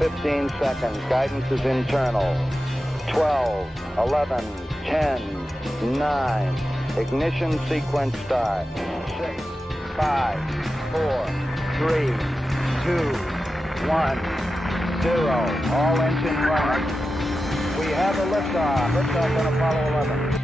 15 seconds. Guidance is internal. 12, 11, 10, 9. Ignition sequence start. 6, 5, 4, 3, 2, 1, 0. All engine running. We have a liftoff. Liftoff on Apollo 11.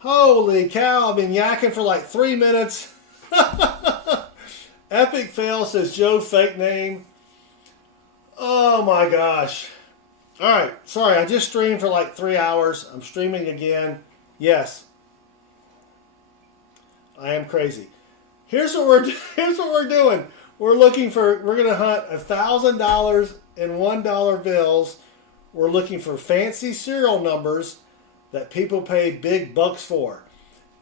Holy cow, I've been yakking for like 3 minutes. Epic fail, says Joe, fake name. Oh my gosh. Alright, sorry, I just streamed for like 3 hours. I'm streaming again. Yes. I am crazy. Here's what we're doing. We're gonna hunt $1,000 and $1 bills. We're looking for fancy serial numbers that people pay big bucks for.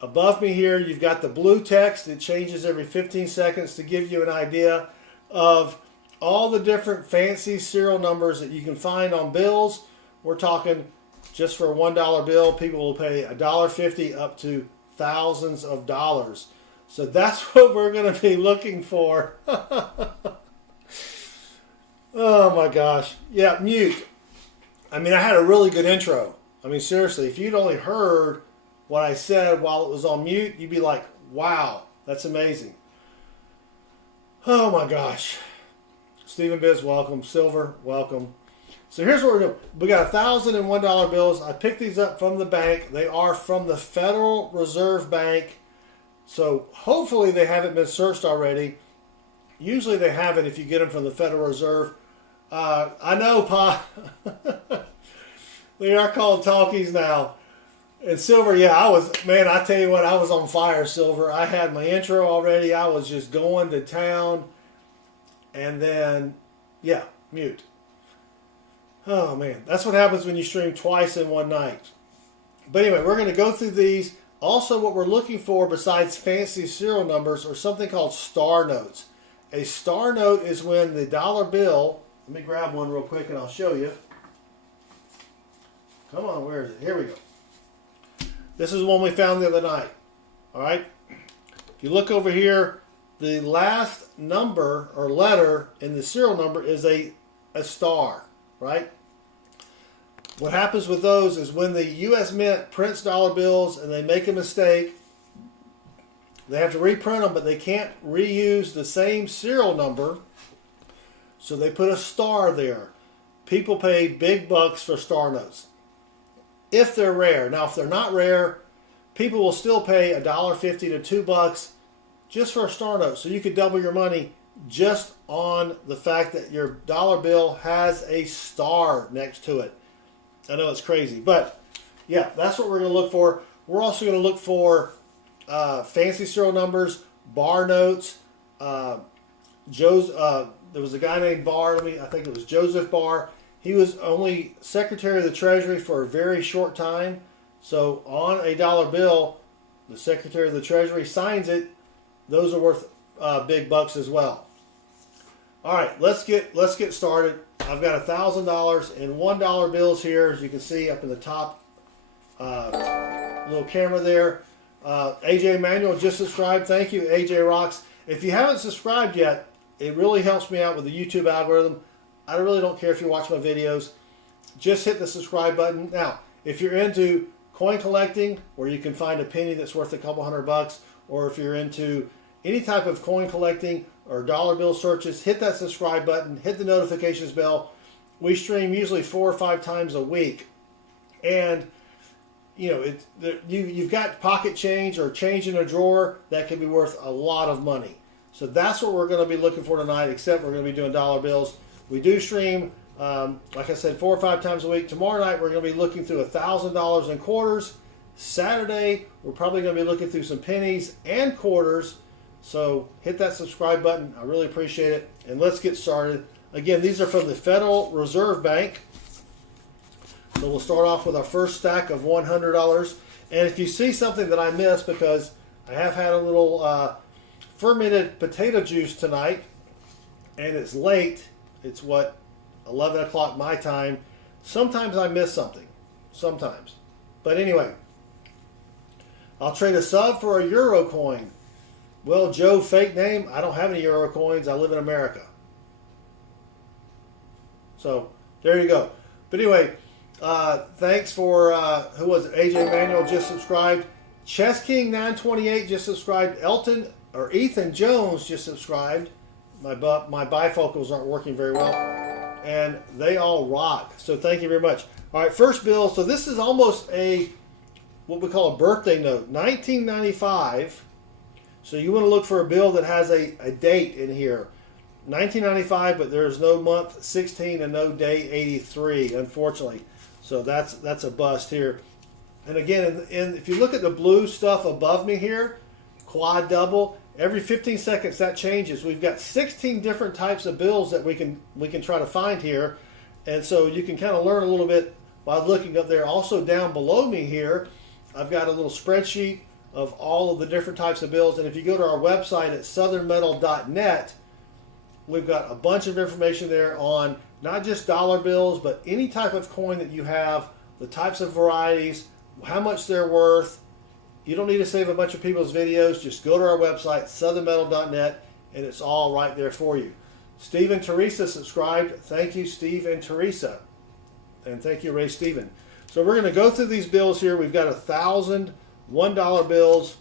Above me here, you've got the blue text. It changes every 15 seconds to give you an idea of all the different fancy serial numbers that you can find on bills. We're talking just for a $1 bill, people will pay $1.50 up to thousands of dollars. So that's what we're going to be looking for. Oh my gosh. Yeah, mute. I mean, I had a really good intro. I mean, seriously, if you'd only heard what I said while it was on mute, you'd be like, wow, that's amazing. Oh my gosh. Stephen Biz, welcome. Silver, welcome. So here's what we're doing. We got $1,000 and $1 bills. I picked these up from the bank. They are from the Federal Reserve Bank. So hopefully they haven't been searched already. Usually they haven't if you get them from the Federal Reserve. I know, Pa. They are called talkies now. And Silver, yeah, I tell you what, I was on fire, Silver. I had my intro already. I was just going to town. And then, yeah, mute. Oh, man. That's what happens when you stream twice in one night. But anyway, we're going to go through these. Also, what we're looking for besides fancy serial numbers are something called star notes. A star note is when the dollar bill, let me grab one real quick and I'll show you. Come on, where is it? Here we go. This is one we found the other night. All right. If you look over here, the last number or letter in the serial number is a star, right? What happens with those is when the U.S. Mint prints dollar bills and they make a mistake, they have to reprint them, but they can't reuse the same serial number, so they put a star there. People pay big bucks for star notes if they're rare. Now, if they're not rare, people will still pay $1.50 to $2 just for a star note. So you could double your money just on the fact that your dollar bill has a star next to it. I know it's crazy, but yeah, that's what we're going to look for. We're also going to look for fancy serial numbers, bar notes. There was a guy named Barr. I think it was Joseph Barr. He was only Secretary of the Treasury for a very short time. So on a dollar bill, the Secretary of the Treasury signs it. Those are worth big bucks as well. All right, let's get started. I've got $1,000 in $1 bills here, as you can see up in the top little camera there. AJ Manuel just subscribed. Thank you, AJ Rocks. If you haven't subscribed yet, it really helps me out with the YouTube algorithm. I really don't care if you watch my videos. Just hit the subscribe button. Now, if you're into coin collecting, where you can find a penny that's worth a couple $100, or if you're into any type of coin collecting or dollar bill searches, hit that subscribe button, hit the notifications bell. We stream usually 4 or 5 times a week. And you know, you've got pocket change or change in a drawer that can be worth a lot of money. So that's what we're going to be looking for tonight, except we're going to be doing dollar bills. We do stream, like I said, 4 or 5 times a week. Tomorrow night, we're going to be looking through $1,000 in quarters. Saturday, we're probably going to be looking through some pennies and quarters. So hit that subscribe button. I really appreciate it. And let's get started. Again, these are from the Federal Reserve Bank. So we'll start off with our first stack of $100. And if you see something that I missed, because I have had a little fermented potato juice tonight, and it's late. It's 11 o'clock my time. Sometimes I miss something. Sometimes. But anyway, I'll trade a sub for a euro coin. Well, Joe, fake name, I don't have any euro coins. I live in America. So there you go. But anyway, thanks for, who was it? AJ Manuel just subscribed. Chess King 928 just subscribed. Ethan Jones just subscribed. My bifocals aren't working very well. And they all rock. So thank you very much. All right, first bill. So this is almost what we call a birthday note. 1995. So you want to look for a bill that has a date in here. 1995, but there's no month 16 and no day 83, unfortunately. So that's a bust here. And again, if you look at the blue stuff above me here, quad double, every 15 seconds that changes. We've got 16 different types of bills that we can try to find here. And so you can kind of learn a little bit by looking up there. Also down below me here, I've got a little spreadsheet of all of the different types of bills. And if you go to our website at southernmetal.net, we've got a bunch of information there on not just dollar bills, but any type of coin that you have, the types of varieties, how much they're worth. You don't need to save a bunch of people's videos. Just go to our website, southernmetal.net, and it's all right there for you. Steve and Teresa subscribed. Thank you, Steve and Teresa. And thank you, Ray Steven. So we're going to go through these bills here. We've got 1,000 $1 bills.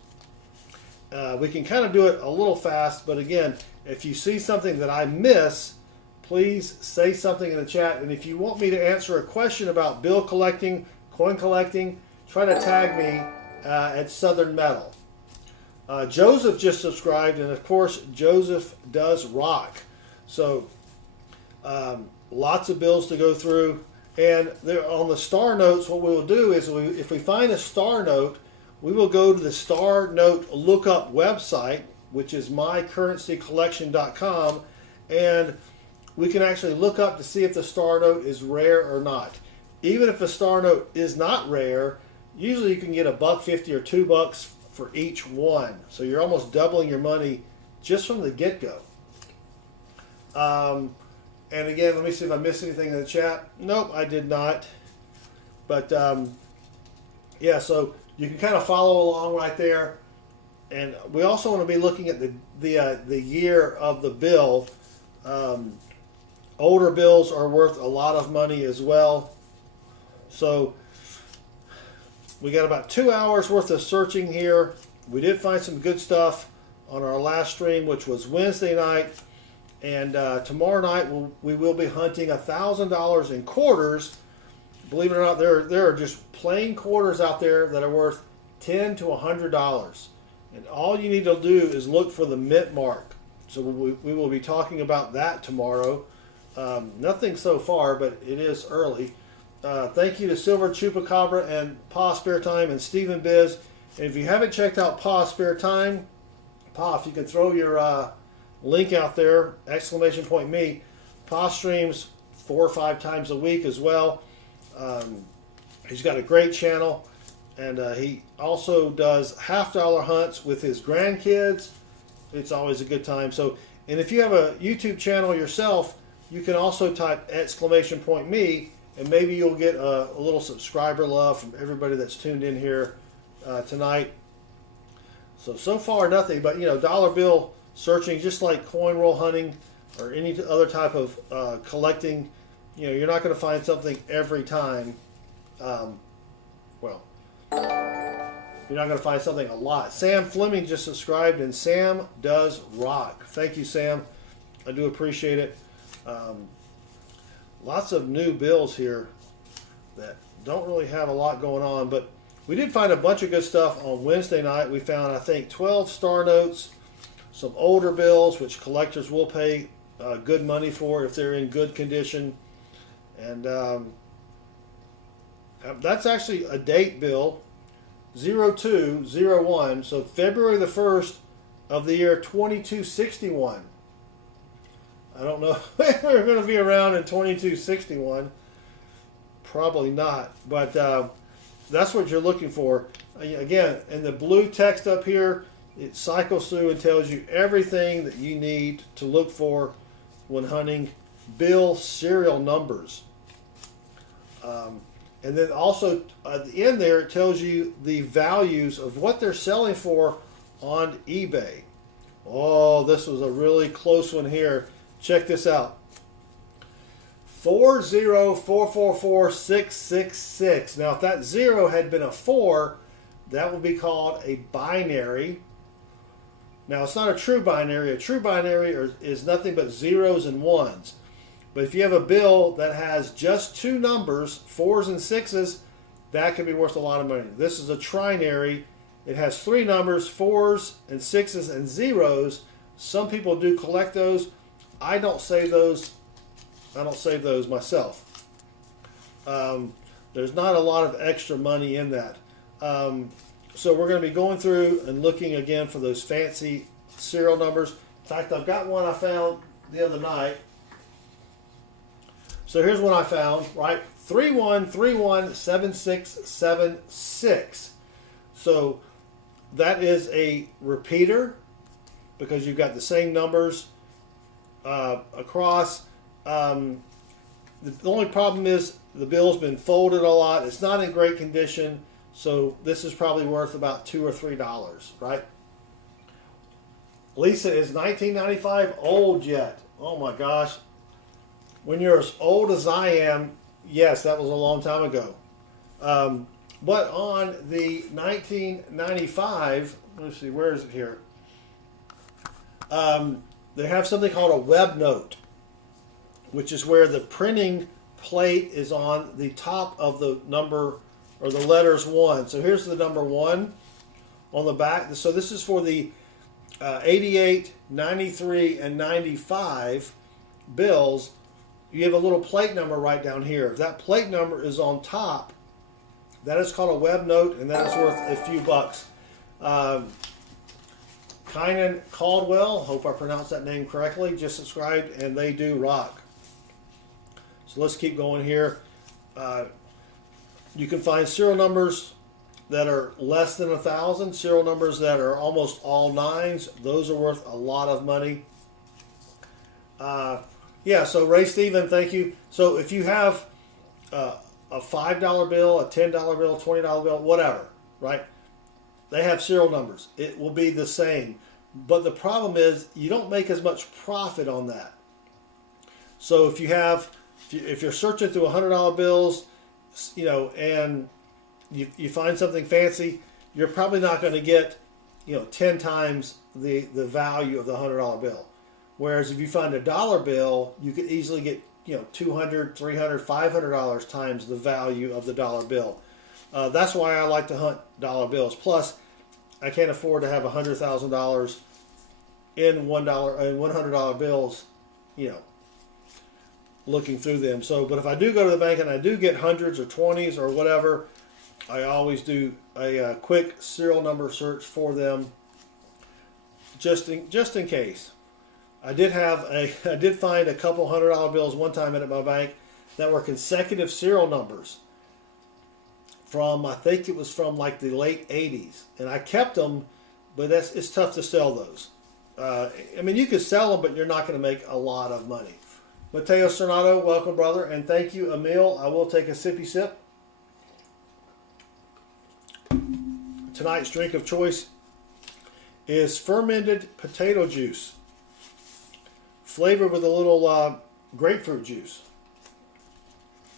We can kind of do it a little fast, but again, if you see something that I miss, please say something in the chat. And if you want me to answer a question about bill collecting, coin collecting, try to tag me at Southern Metal. Joseph just subscribed, and of course, Joseph does rock. So lots of bills to go through. And there, on the star notes, what we will do is if we find a star note, we will go to the Star Note Lookup website, which is mycurrencycollection.com, and we can actually look up to see if the star note is rare or not. Even if a star note is not rare, usually you can get $1.50 or $2 for each one. So you're almost doubling your money just from the get-go. And again, let me see if I missed anything in the chat. Nope, I did not. But yeah, so you can kind of follow along right there. And we also want to be looking at the year of the bill. Older bills are worth a lot of money as well. So we got about 2 hours worth of searching here. We did find some good stuff on our last stream, which was Wednesday night. And tomorrow night we will be hunting $1,000 in quarters. Believe it or not, there are just plain quarters out there that are worth $10 to $100. And all you need to do is look for the mint mark. So we will be talking about that tomorrow. Nothing so far, but it is early. Thank you to Silver Chupacabra and Pa Spare Time and Stephen Biz. And if you haven't checked out Pa Spare Time, Pa, if you can throw your link out there, !me. Pa streams 4 or 5 times a week as well. He's got a great channel, and he also does $half-dollar hunts with his grandkids. It's always a good time. So, and if you have a YouTube channel yourself, you can also type !me, and maybe you'll get a little subscriber love from everybody that's tuned in here tonight. So far nothing, but dollar bill searching, just like coin roll hunting or any other type of collecting, you're not going to find something every time. Well, you're not going to find something a lot. Sam Fleming just subscribed, and Sam does rock. Thank you, Sam. I do appreciate it. Lots of new bills here that don't really have a lot going on, but we did find a bunch of good stuff on Wednesday night. We found, I think, 12 star notes, some older bills, which collectors will pay good money for if they're in good condition. And that's actually a date bill, 0201, so February the 1st of the year 2261. I don't know if we're going to be around in 2261. Probably not, but that's what you're looking for. Again, in the blue text up here, it cycles through and tells you everything that you need to look for when hunting bill serial numbers. And then also at the end there, it tells you the values of what they're selling for on eBay. Oh, this was a really close one here. Check this out. 4044466. Now, if that 0 had been a 4, that would be called a binary. Now, it's not a true binary. A true binary is nothing but zeros and ones. But if you have a bill that has just 2 numbers, 4s and 6s, that can be worth a lot of money. This is a trinary. It has 3 numbers, 4s and 6s and zeros. Some people do collect those. I don't save those. I don't save those myself. There's not a lot of extra money in that. So we're going to be going through and looking again for those fancy serial numbers. In fact, I've got one I found the other night. So here's one I found, right? 31317676. So that is a repeater because you've got the same numbers across. The only problem is the bill's been folded a lot. It's not in great condition, so this is probably worth about $2 or $3, right? Lisa, is 1995 old yet? Oh my gosh. When you're as old as I am, yes, that was a long time ago. But on the 1995, let's see, where is it here? They have something called a web note, which is where the printing plate is on the top of the number or the letters 1. So here's the number 1 on the back. So this is for the 88, 93, and 95 bills. You have a little plate number right down here. If that plate number is on top, that is called a web note, and that is worth a few bucks. Kynan Caldwell, hope I pronounced that name correctly, just subscribed, and they do rock. So let's keep going here. You can find serial numbers that are less than 1,000, serial numbers that are almost all 9s. Those are worth a lot of money. Yeah, so Ray Steven, thank you. So if you have a $5 bill, a $10 bill, $20 bill, whatever, right? They have serial numbers. It will be the same. But the problem is you don't make as much profit on that. So if you're searching through $100 bills, and you find something fancy, you're probably not going to get, 10 times the value of the $100 bill. Whereas if you find a dollar bill, you could easily get, $200, $300, $500 times the value of the dollar bill. That's why I like to hunt dollar bills. Plus, I can't afford to have $100,000 in $1 and $100 bills, you know, looking through them. So, but if I do go to the bank and I do get hundreds or 20s or whatever, I always do a quick serial number search for them, just in case. I did find a couple $100 bills one time at my bank that were consecutive serial numbers from, I think it was from like the late 80s, and I kept them, but it's tough to sell those. I mean, you could sell them, but you're not going to make a lot of money. Mateo Cernato, welcome, brother, and thank you, Emil. I will take a sippy sip. Tonight's drink of choice is fermented potato juice, flavored with a little grapefruit juice.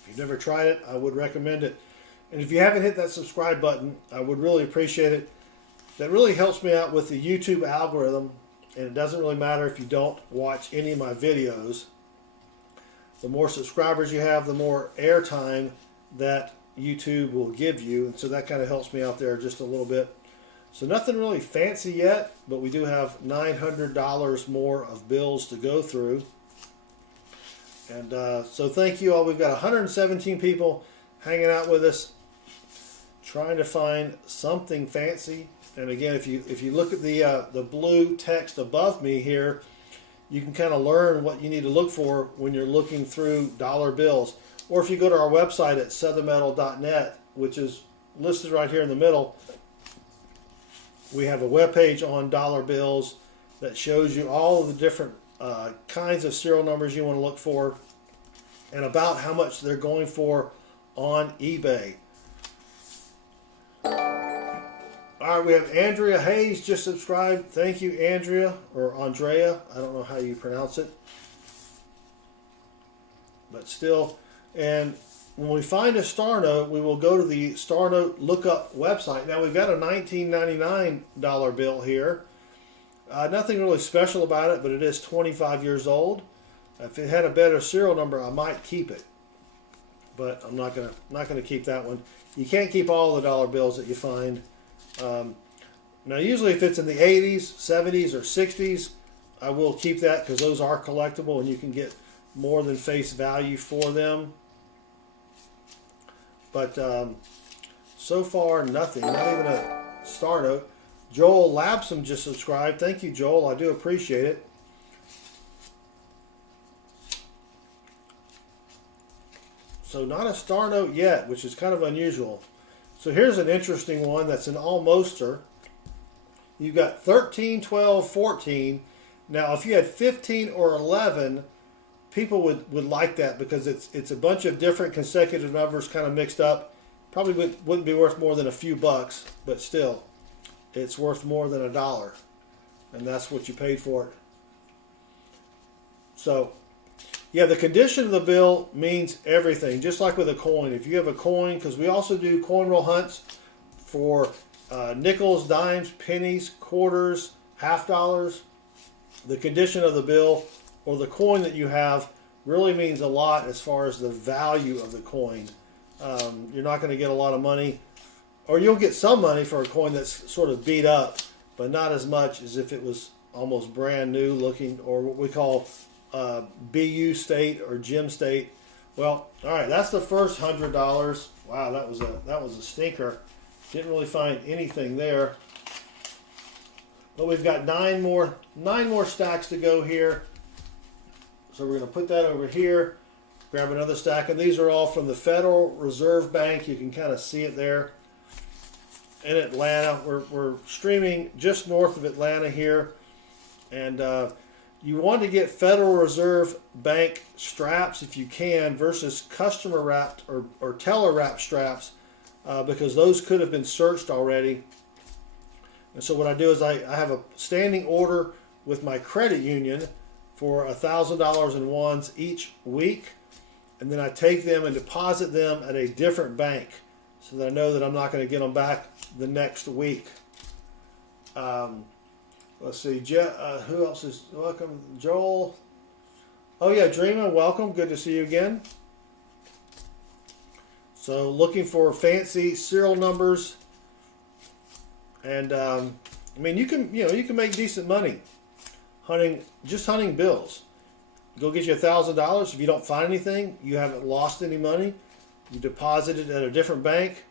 If you've never tried it, I would recommend it. And if you haven't hit that subscribe button, I would really appreciate it. That really helps me out with the YouTube algorithm, and it doesn't really matter if you don't watch any of my videos. The more subscribers you have, the more airtime that YouTube will give you, and so that kind of helps me out there just a little bit. So nothing really fancy yet, but we do have $900 more of bills to go through. And so thank you all. We've got 117 people hanging out with us, trying to find something fancy. And again, if you look at the blue text above me here, you can kind of learn what you need to look for when you're looking through dollar bills. Or if you go to our website at southernmetal.net, which is listed right here in the middle, we have a web page on dollar bills that shows you all of the different kinds of serial numbers you want to look for and about how much they're going for on eBay. All right, we have Andrea Hayes just subscribed. Thank you, Andrea, or Andrea. I don't know how you pronounce it. But still, and when we find a star note, we will go to the star note lookup website. Now, we've got a $19.99 bill here. Nothing really special about it, but it is 25 years old. If it had a better serial number, I might keep it. But I'm not gonna keep that one. You can't keep all the dollar bills that you find. Now, usually if it's in the 80s, 70s, or 60s, I will keep that because those are collectible and you can get more than face value for them. But so far, nothing. Not even a star note. Joel Lapsam just subscribed. Thank you, Joel. I do appreciate it. So not a star note yet, which is kind of unusual. So here's an interesting one that's an almoster. You've got 13, 12, 14. Now, if you had 15 or 11, people would like that because it's a bunch of different consecutive numbers kind of mixed up. Probably wouldn't be worth more than a few bucks, but still, it's worth more than $1. And that's what you paid for it. So, yeah, the condition of the bill means everything, just like with a coin. If you have a coin, because we also do coin roll hunts for nickels, dimes, pennies, quarters, $half. The condition of the bill or the coin that you have really means a lot as far as the value of the coin. You're not going to get a lot of money, or you'll get some money for a coin that's sort of beat up, but not as much as if it was almost brand new looking, or what we call BU state or gem state. Well, all right, that's the first $100. Wow, that was a stinker. Didn't really find anything there. But we've got nine more stacks to go here. So we're going to put that over here. Grab another stack, and these are all from the Federal Reserve Bank. You can kind of see it there in Atlanta. We're streaming just north of Atlanta here, and you want to get Federal Reserve Bank straps if you can versus customer wrapped or teller wrapped straps because those could have been searched already. And so what I do is I have a standing order with my credit union for $1,000 in ones each week, and then I take them and deposit them at a different bank so that I know that I'm not going to get them back the next week. Let's see, who else is welcome? Joel. Oh yeah, Dreamer, welcome. Good to see you again. So looking for fancy serial numbers, and I mean you can make decent money hunting bills. Go get you $1,000. If you don't find anything, you haven't lost any money. You deposit it at a different bank,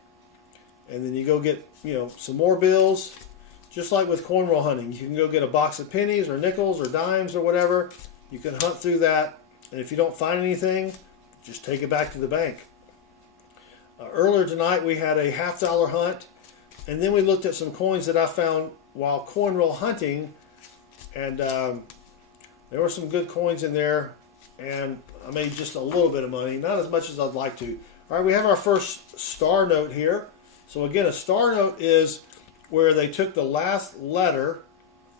and then you go get some more bills. Just like with coin roll hunting, you can go get a box of pennies or nickels or dimes or whatever. You can hunt through that, and if you don't find anything, just take it back to the bank. Earlier tonight we had a $half hunt, and then we looked at some coins that I found while coin roll hunting, and there were some good coins in there, and I made just a little bit of money, not as much as I'd like to. All right, we have our first star note here. So again, a star note is where they took the last letter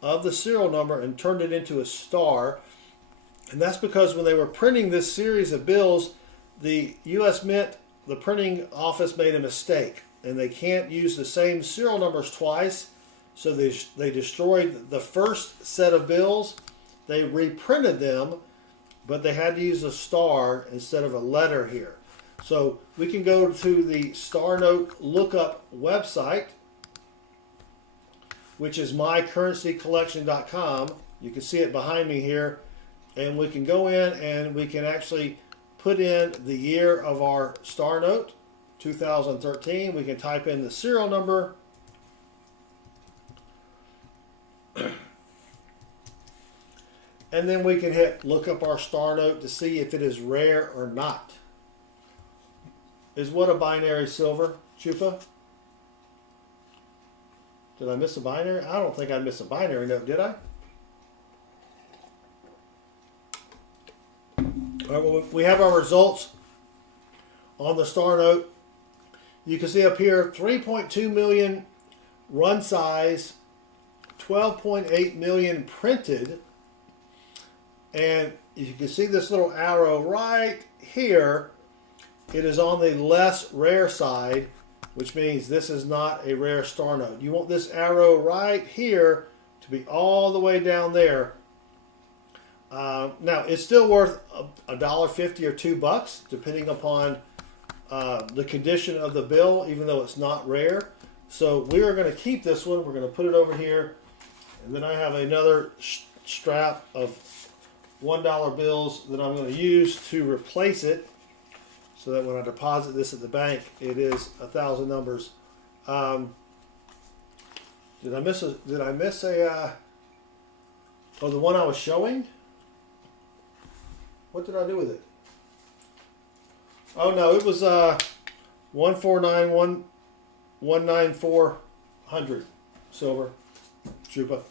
of the serial number and turned it into a star. And that's because when they were printing this series of bills, the U.S. Mint, the printing office, made a mistake, and they can't use the same serial numbers twice. So they destroyed the first set of bills. They reprinted them, but they had to use a star instead of a letter here. So we can go to the Star Note Lookup website, which is mycurrencycollection.com. You can see it behind me here. And we can go in and we can actually put in the year of our Star Note, 2013. We can type in the serial number. And then we can look up our Star Note to see if it is rare or not. Is what a binary, Silver? Chupa? Did I miss a binary? I don't think I missed a binary note, did I? All right, well, we have our results on the Star Note. You can see up here 3.2 million run size, 12.8 million printed. And you can see this little arrow right here. It is on the less rare side, which means this is not a rare Star Note. You want this arrow right here to be all the way down there. Now, it's still worth $1.50 or $2, depending upon the condition of the bill, even though it's not rare. So we are going to keep this one. We're going to put it over here. And then I have another strap of $1 bills that I'm going to use to replace it, so that when I deposit this at the bank, it is 1,000 numbers. Did I miss a? Oh, the one I was showing. What did I do with it? Oh no, it was 149119400 silver, Chupa.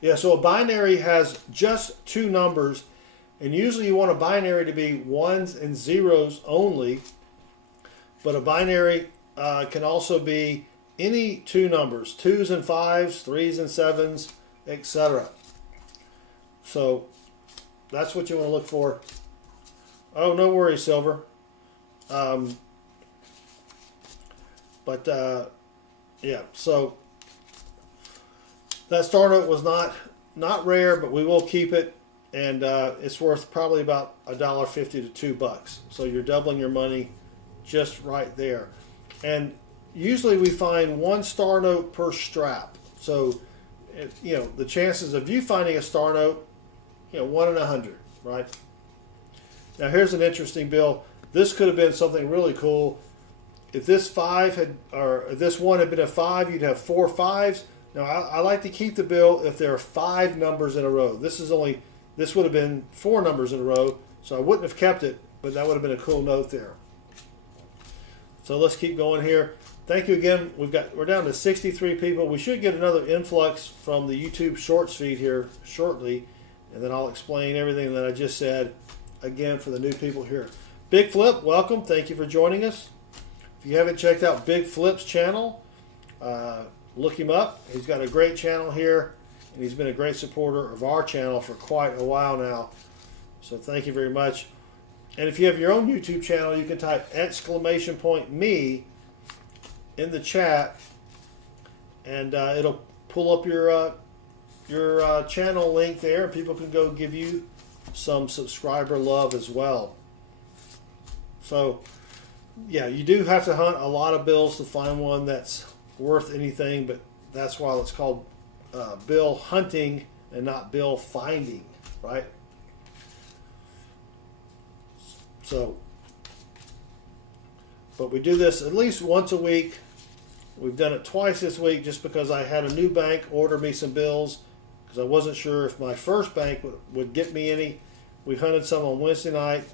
Yeah, so a binary has just two numbers, and usually you want a binary to be ones and zeros only, but a binary can also be any two numbers, 2s and 5s, 3s and 7s, etc. So that's what you want to look for. Oh, no worries, Silver. Yeah, so that Star Note was not rare, but we will keep it, and it's worth probably about $1.50 to $2. So you're doubling your money just right there. And usually we find one Star Note per strap. So the chances of you finding a Star Note, 1 in 100, right? Now here's an interesting bill. This could have been something really cool. If this if this one had been a 5, you'd have 4 5s. Now I like to keep the bill if there are 5 numbers in a row. This would have been 4 numbers in a row, so I wouldn't have kept it, but that would have been a cool note there. So let's keep going here. Thank you again. We're down to 63 people. We should get another influx from the YouTube Shorts feed here shortly, and then I'll explain everything that I just said again for the new people here. Big Flip, welcome. Thank you for joining us. If you haven't checked out Big Flip's channel, look him up. He's got a great channel here, and he's been a great supporter of our channel for quite a while now. So thank you very much. And if you have your own YouTube channel, you can type !me in the chat, and it'll pull up your channel link there. People can go give you some subscriber love as well. So yeah, you do have to hunt a lot of bills to find one that's worth anything, but that's why it's called bill hunting and not bill finding, right? So, but we do this at least once a week. We've done it twice this week just because I had a new bank order me some bills because I wasn't sure if my first bank would get me any. We hunted some on Wednesday night.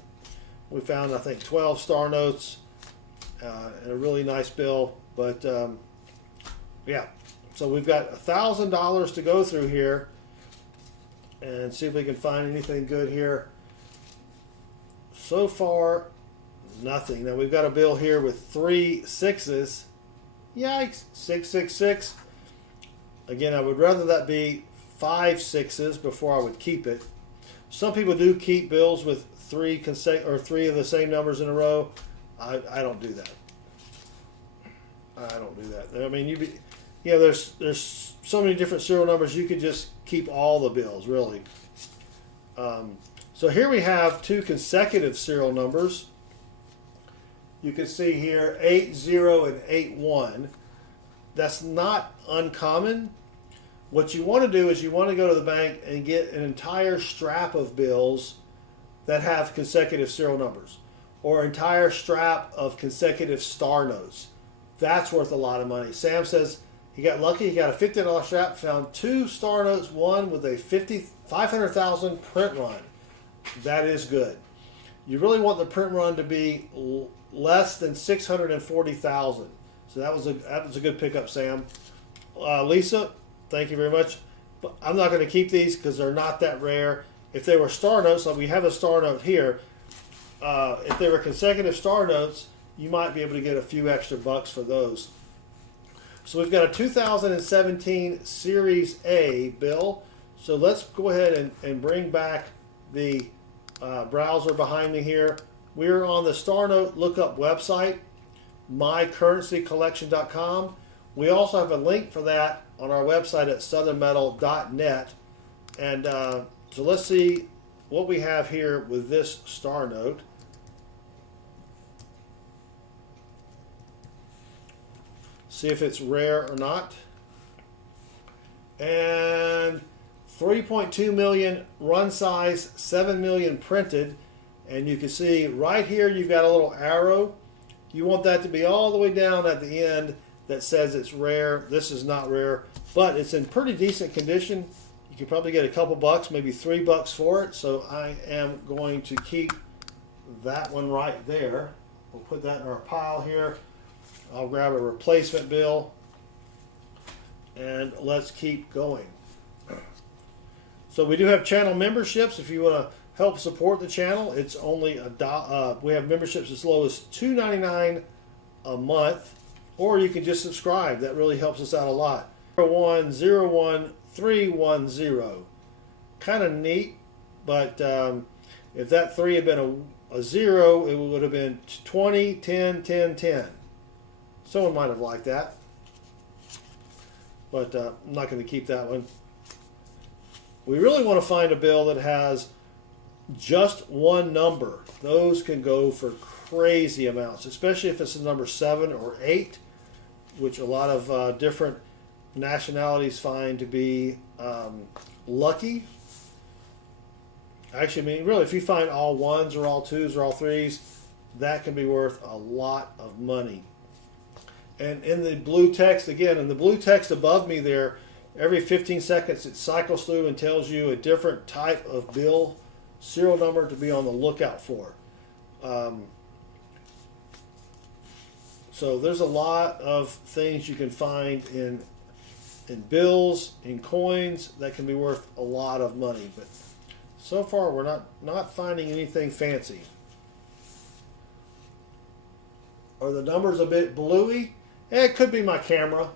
We found, I think, 12 star notes and a really nice bill. But yeah, so we've got $1,000 to go through here and see if we can find anything good here. So far, nothing. Now we've got a bill here with 3 sixes. Yikes, 666. Again, I would rather that be 5 sixes before I would keep it. Some people do keep bills with 3 of the same numbers in a row. I don't do that. I don't do that. I mean, there's so many different serial numbers. You could just keep all the bills, really. So here we have 2 consecutive serial numbers. You can see here 80 and 81. That's not uncommon. What you want to do is you want to go to the bank and get an entire strap of bills that have consecutive serial numbers, or entire strap of consecutive star notes. That's worth a lot of money. Sam says he got lucky. He got a $50 strap, found 2 star notes, one with a 500,000 print run. That is good. You really want the print run to be less than 640,000. So that was a good pickup, Sam. Lisa, thank you very much. But I'm not going to keep these because they're not that rare. If they were star notes, like we have a star note here, if they were consecutive star notes, you might be able to get a few extra bucks for those. So we've got a 2017 Series A bill. So let's go ahead and bring back the browser behind me here. We're on the Star Note Lookup website, mycurrencycollection.com. We also have a link for that on our website at southernmetal.net. And so let's see what we have here with this star note. See if it's rare or not. And 3.2 million run size, 7 million printed. And you can see right here you've got a little arrow. You want that to be all the way down at the end that says it's rare. This is not rare, but it's in pretty decent condition. You can probably get a couple bucks, maybe $3 for it. So I am going to keep that one right there. We'll put that in our pile here. I'll grab a replacement bill and let's keep going. So we do have channel memberships. If you want to help support the channel, it's only $1. We have memberships as low as $2.99 a month, or you can just subscribe. That really helps us out a lot. 0101310. Kind of neat, but if that 3 had been a 0, it would have been 20, 10, 10, 10. Someone might have liked that, but I'm not going to keep that one. We really want to find a bill that has just one number. Those can go for crazy amounts, especially if it's the number 7 or 8, which a lot of different nationalities find to be lucky. Actually, I mean, really, if you find all 1s or all 2s or all 3s, that can be worth a lot of money. And in the blue text, again, in the blue text above me there, every 15 seconds it cycles through and tells you a different type of bill serial number to be on the lookout for. So there's a lot of things you can find in bills, in coins, that can be worth a lot of money. But so far we're not finding anything fancy. Are the numbers a bit bluey? It could be my camera.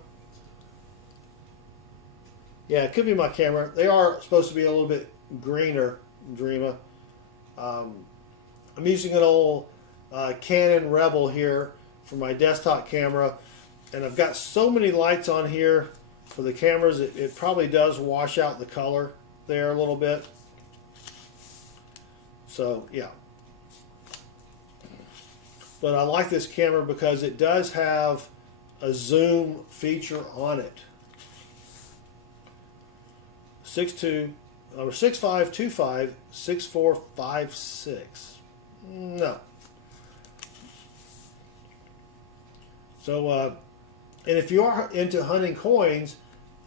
Yeah, it could be my camera. They are supposed to be a little bit greener, Dreama. I'm using an old Canon Rebel here for my desktop camera, and I've got so many lights on here for the cameras, it probably does wash out the color there a little bit. So, yeah. But I like this camera because it does have a zoom feature on it. 6525 6456. No. So, and if you are into hunting coins,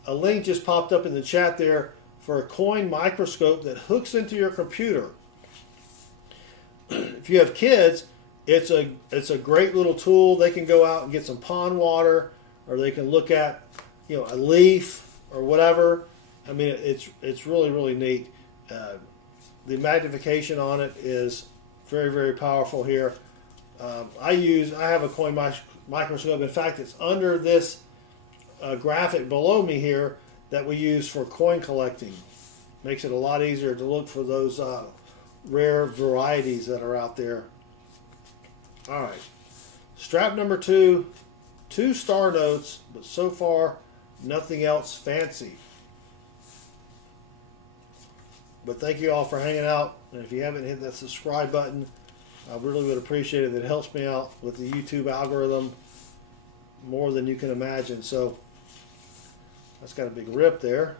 a link just popped up in the chat there for a coin microscope that hooks into your computer. If you have kids, it's a great little tool. They can go out and get some pond water, or they can look at, you know, a leaf or whatever. I mean, it's really, really neat. The magnification on it is very, very powerful here. I have a coin microscope. In fact, it's under this graphic below me here that we use for coin collecting. Makes it a lot easier to look for those rare varieties that are out there. All right, strap number 2, 2 star notes, but so far nothing else fancy. But thank you all for hanging out, and if you haven't hit that subscribe button, I really would appreciate it. It helps me out with the YouTube algorithm more than you can imagine. So that's got a big rip there.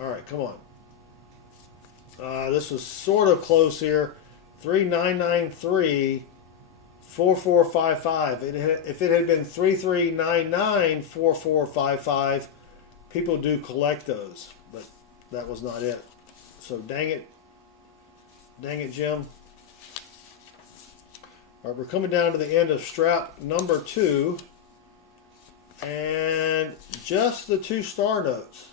All right, come on. This was sort of close here. 3993 4455. If it had been 3399 4455, people do collect those, but that was not it. So dang it, Jim. All right, we're coming down to the end of strap number 2, and just the 2 star notes.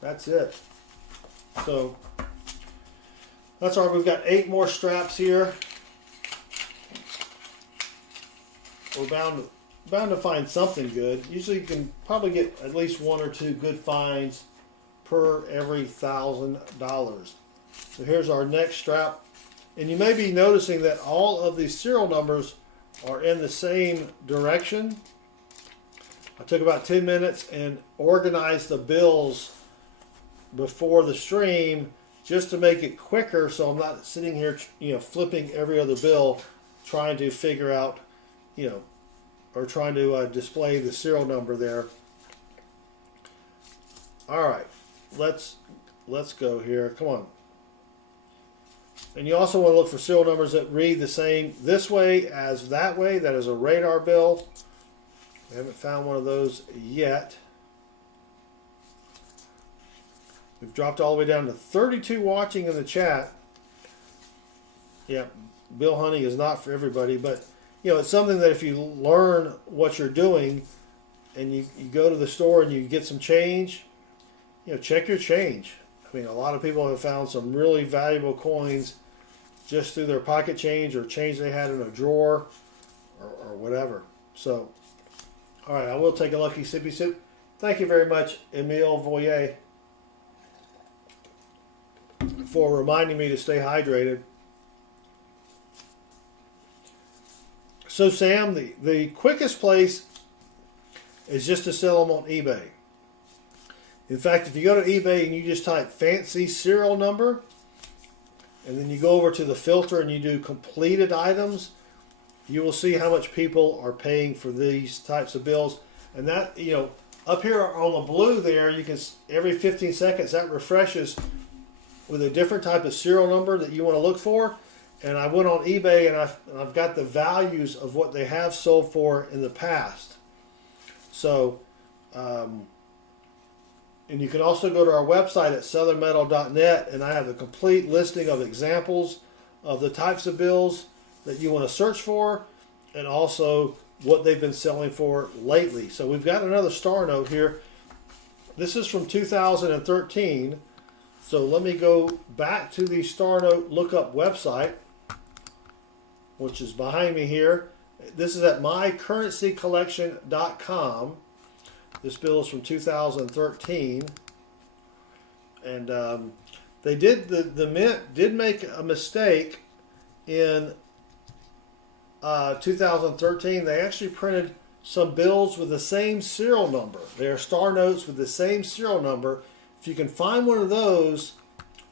That's it. So that's all. We've got 8 more straps here. We're bound to find something good. Usually you can probably get at least 1 or 2 good finds per every $1,000. So here's our next strap. And you may be noticing that all of these serial numbers are in the same direction. I took about 10 minutes and organized the bills before the stream just to make it quicker, so I'm not sitting here, flipping every other bill trying to figure out, or trying to display the serial number there. All right, let's go here. Come on. And you also want to look for serial numbers that read the same this way as that way. That is a radar bill. I haven't found one of those yet. We've dropped all the way down to 32 watching in the chat. Yeah, bill hunting is not for everybody, but it's something that if you learn what you're doing and you go to the store and you get some change, check your change. I mean, a lot of people have found some really valuable coins just through their pocket change or change they had in a drawer or whatever. So, all right, I will take a lucky sippy sip. Thank you very much, Emile Voyer, for reminding me to stay hydrated. So Sam, the quickest place is just to sell them on eBay. In fact, if you go to eBay and you just type fancy serial number, and then you go over to the filter and you do completed items, you will see how much people are paying for these types of bills. And that, up here on the blue there, you can, every 15 seconds, that refreshes with a different type of serial number that you want to look for. And I went on eBay and I've got the values of what they have sold for in the past. So, and you can also go to our website at southernmetal.net, and I have a complete listing of examples of the types of bills that you want to search for, and also what they've been selling for lately. So we've got another star note here. This is from 2013. So let me go back to the star note lookup website, which is behind me here. This is at mycurrencycollection.com. This bill is from 2013, and they did the Mint did make a mistake in 2013. They actually printed some bills with the same serial number. They are star notes with the same serial number. If you can find one of those,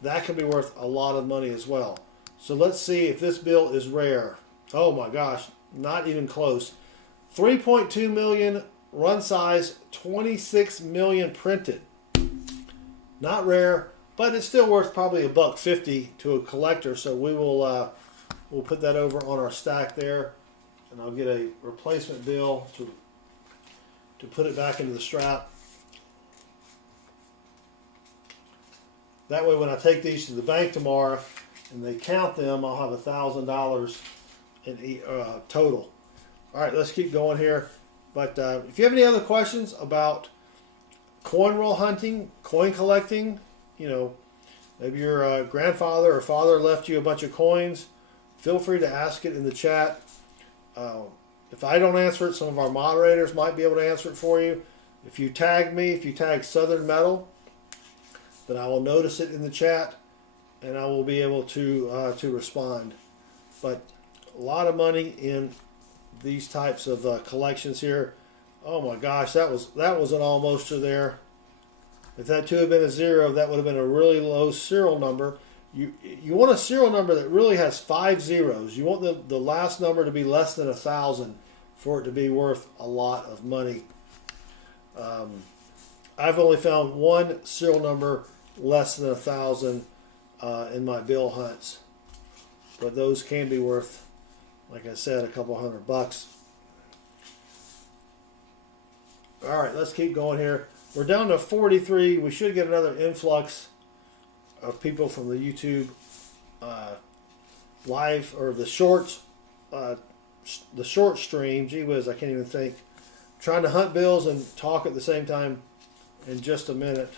that can be worth a lot of money as well. So let's see if this bill is rare. Oh my gosh, not even close. 3.2 million run size, 26 million printed. Not rare, but it's still worth probably $1.50 to a collector. So we will we'll put that over on our stack there, and I'll get a replacement bill to put it back into the strap. That way when I take these to the bank tomorrow and they count them, I'll have $1,000 in total. All right, let's keep going here. But if you have any other questions about coin roll hunting, coin collecting, you know, maybe your grandfather or father left you a bunch of coins, feel free to ask it in the chat. If I don't answer it, some of our moderators might be able to answer it for you. If you tag me, if you tag Southern Metal, then I will notice it in the chat and I will be able to respond. But a lot of money in these types of collections here. Oh my gosh, that was an almoster there. If that 2 had been a 0, that would have been a really low serial number. You want a serial number that really has 5 zeros. You want the last number to be less than 1,000 for it to be worth a lot of money. I've only found one serial number less than 1,000 in my bill hunts, but those can be worth, like I said, a couple $100. All right, let's keep going here. We're down to 43. We should get another influx of people from the YouTube live or the short stream. Gee whiz, I can't even think. I'm trying to hunt bills and talk at the same time in just a minute.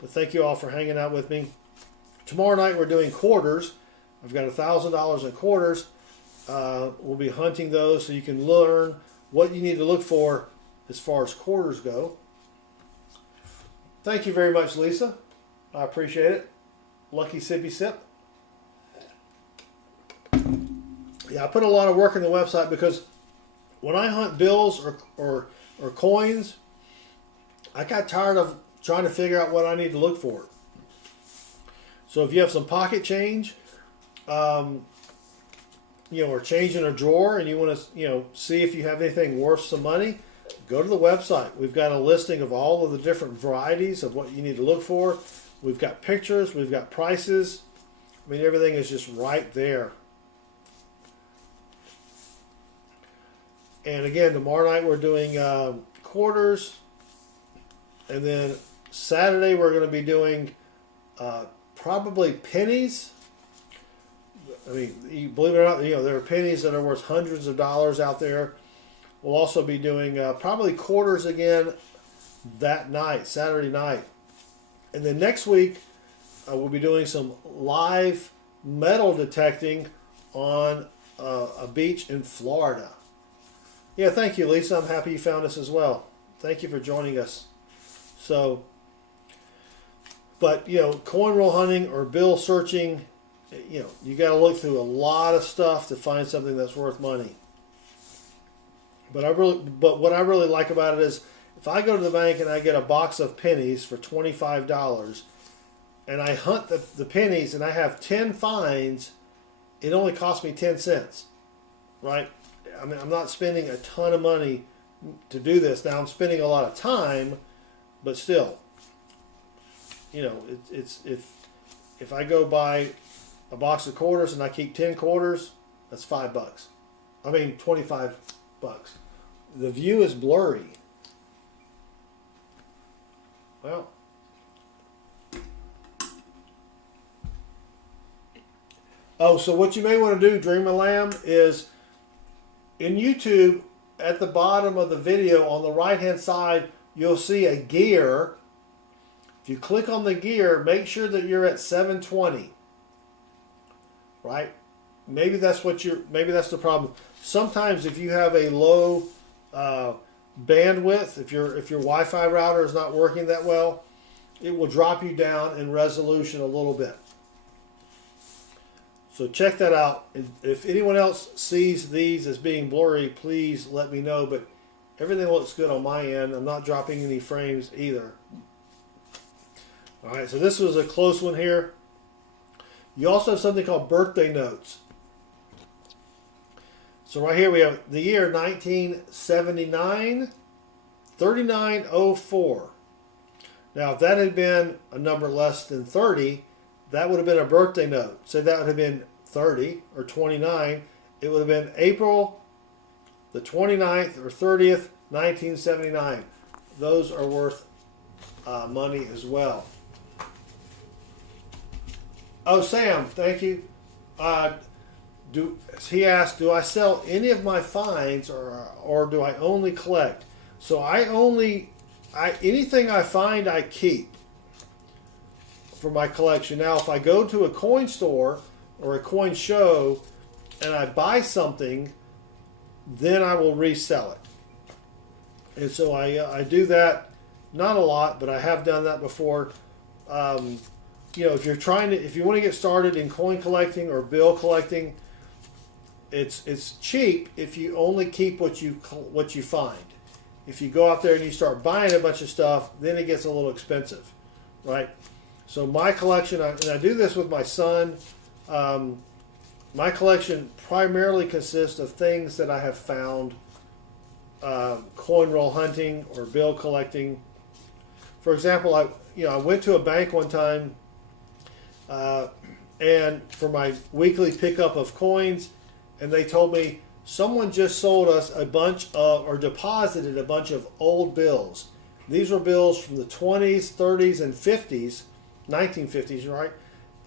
But thank you all for hanging out with me. Tomorrow night we're doing quarters. I've got $1,000 in quarters. We'll be hunting those so you can learn what you need to look for as far as quarters go. Thank you very much, Lisa. I appreciate it. Lucky sippy sip. Yeah, I put a lot of work in the website because when I hunt bills or coins, I got tired of trying to figure out what I need to look for. So if you have some pocket change, or change in a drawer and you want to, see if you have anything worth some money, go to the website. We've got a listing of all of the different varieties of what you need to look for. We've got pictures, we've got prices. I mean, everything is just right there. And again, tomorrow night we're doing quarters. And then Saturday we're going to be doing probably pennies. I mean, believe it or not, there are pennies that are worth hundreds of dollars out there. We'll also be doing probably quarters again that night, Saturday night. And then next week, we'll be doing some live metal detecting on a beach in Florida. Yeah, thank you, Lisa. I'm happy you found us as well. Thank you for joining us. So, but, coin roll hunting or bill searching, you got to look through a lot of stuff to find something that's worth money. But what I really like about it is if I go to the bank and I get a box of pennies for $25 and I hunt the pennies and I have 10 finds, it only costs me 10 cents, right? I mean, I'm not spending a ton of money to do this. Now I'm spending a lot of time, but still, it's if I go buy a box of quarters and I keep 10 quarters, that's $5. I mean, $25. The view is blurry. Well, so what you may want to do, Dream of Lamb, is in YouTube at the bottom of the video on the right hand side, you'll see a gear. If you click on the gear, make sure that you're at 720. Right? Maybe that's the problem. Sometimes if you have a low bandwidth, if your Wi-Fi router is not working that well, it will drop you down in resolution a little bit. So check that out. If anyone else sees these as being blurry, please let me know. But everything looks good on my end. I'm not dropping any frames either. All right, so this was a close one here. You also have something called birthday notes. So right here we have the year 1979, 3904. Now, if that had been a number less than 30, that would have been a birthday note. So that would have been 30 or 29. It would have been April the 29th or 30th, 1979. Those are worth money as well. Oh, Sam, thank you. He asked, do I sell any of my finds or do I only collect? So anything I find I keep for my collection. Now, if I go to a coin store or a coin show and I buy something, then I will resell it. And so I do that, not a lot, but I have done that before. You know, if you want to get started in coin collecting or bill collecting, it's cheap if you only keep what you find. If you go out there and you start buying a bunch of stuff, then it gets a little expensive, right? So my collection, and I do this with my son. My collection primarily consists of things that I have found, coin roll hunting or bill collecting. For example, I went to a bank one time, and for my weekly pickup of coins, and they told me someone just sold us a bunch of, or deposited a bunch of old bills. These were bills from the 20s, 30s, and 50s, 1950s, right?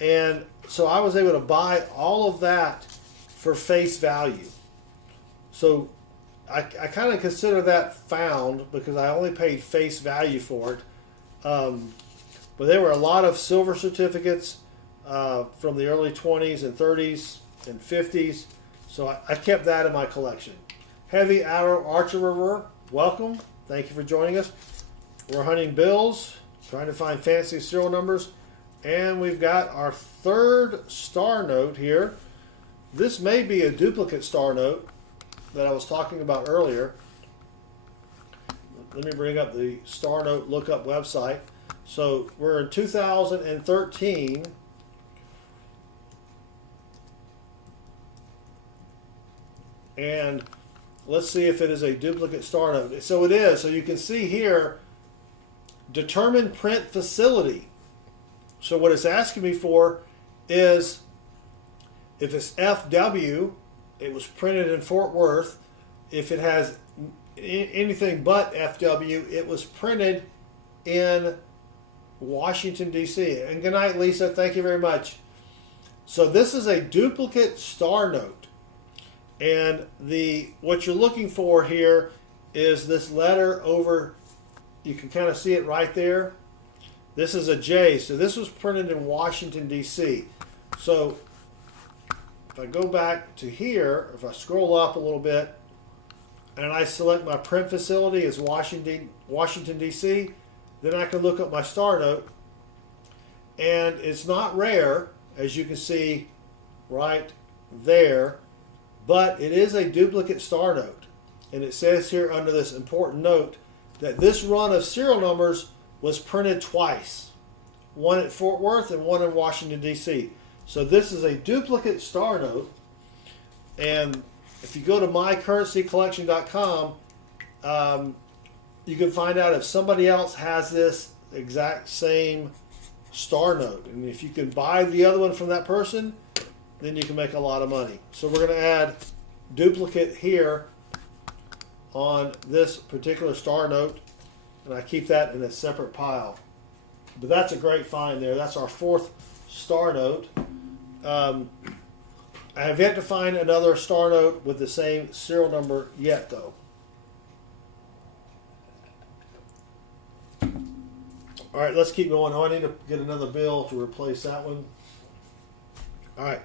And so I was able to buy all of that for face value. So I kind of consider that found because I only paid face value for it. But there were a lot of silver certificates from the early 20s and 30s and 50s. So I kept that in my collection. Heavy Arrow Archerer, welcome. Thank you for joining us. We're hunting bills, trying to find fancy serial numbers. And we've got our third star note here. This may be a duplicate star note that I was talking about earlier. Let me bring up the star note lookup website. So we're in 2013. And let's see if it is a duplicate star note. So it is. So you can see here, determined print facility. So what it's asking me for is if it's FW, it was printed in Fort Worth. If it has anything but FW, it was printed in Washington, D.C. And good night, Lisa. Thank you very much. So this is a duplicate star note. And what you're looking for here is this letter over, you can kind of see it right there. This is a J, so this was printed in Washington, D.C. So if I go back to here, if I scroll up a little bit, and I select my print facility as Washington, D.C., then I can look up my star note. And it's not rare, as you can see right there, but it is a duplicate star note. And it says here under this important note that this run of serial numbers was printed twice. One at Fort Worth and one in Washington, D.C. So this is a duplicate star note. And if you go to mycurrencycollection.com, you can find out if somebody else has this exact same star note. And if you can buy the other one from that person, then you can make a lot of money. So we're going to add duplicate here on this particular star note, and I keep that in a separate pile. But that's a great find there. That's our fourth star note. I have yet to find another star note with the same serial number yet, though. All right, let's keep going. Oh, I need to get another bill to replace that one. All right.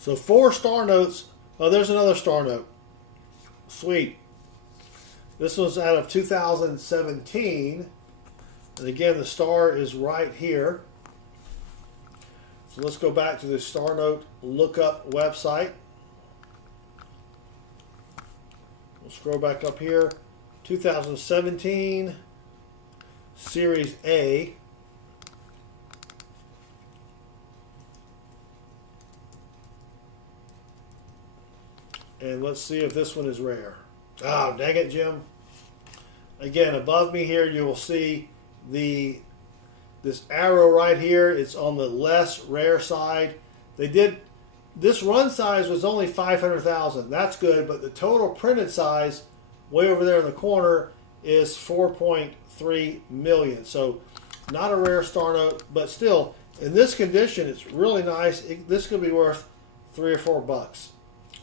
So 4 star notes. Oh, there's another star note. Sweet. This one's out of 2017. And again, the star is right here. So let's go back to the star note lookup website. We'll scroll back up here. 2017 Series A. And let's see if this one is rare. Oh, dang it, Jim. Again, above me here, you will see this arrow right here. It's on the less rare side. This run size was only 500,000. That's good, but the total printed size, way over there in the corner, is 4.3 million. So, not a rare star note, but still, in this condition, it's really nice. This could be worth $3 or $4.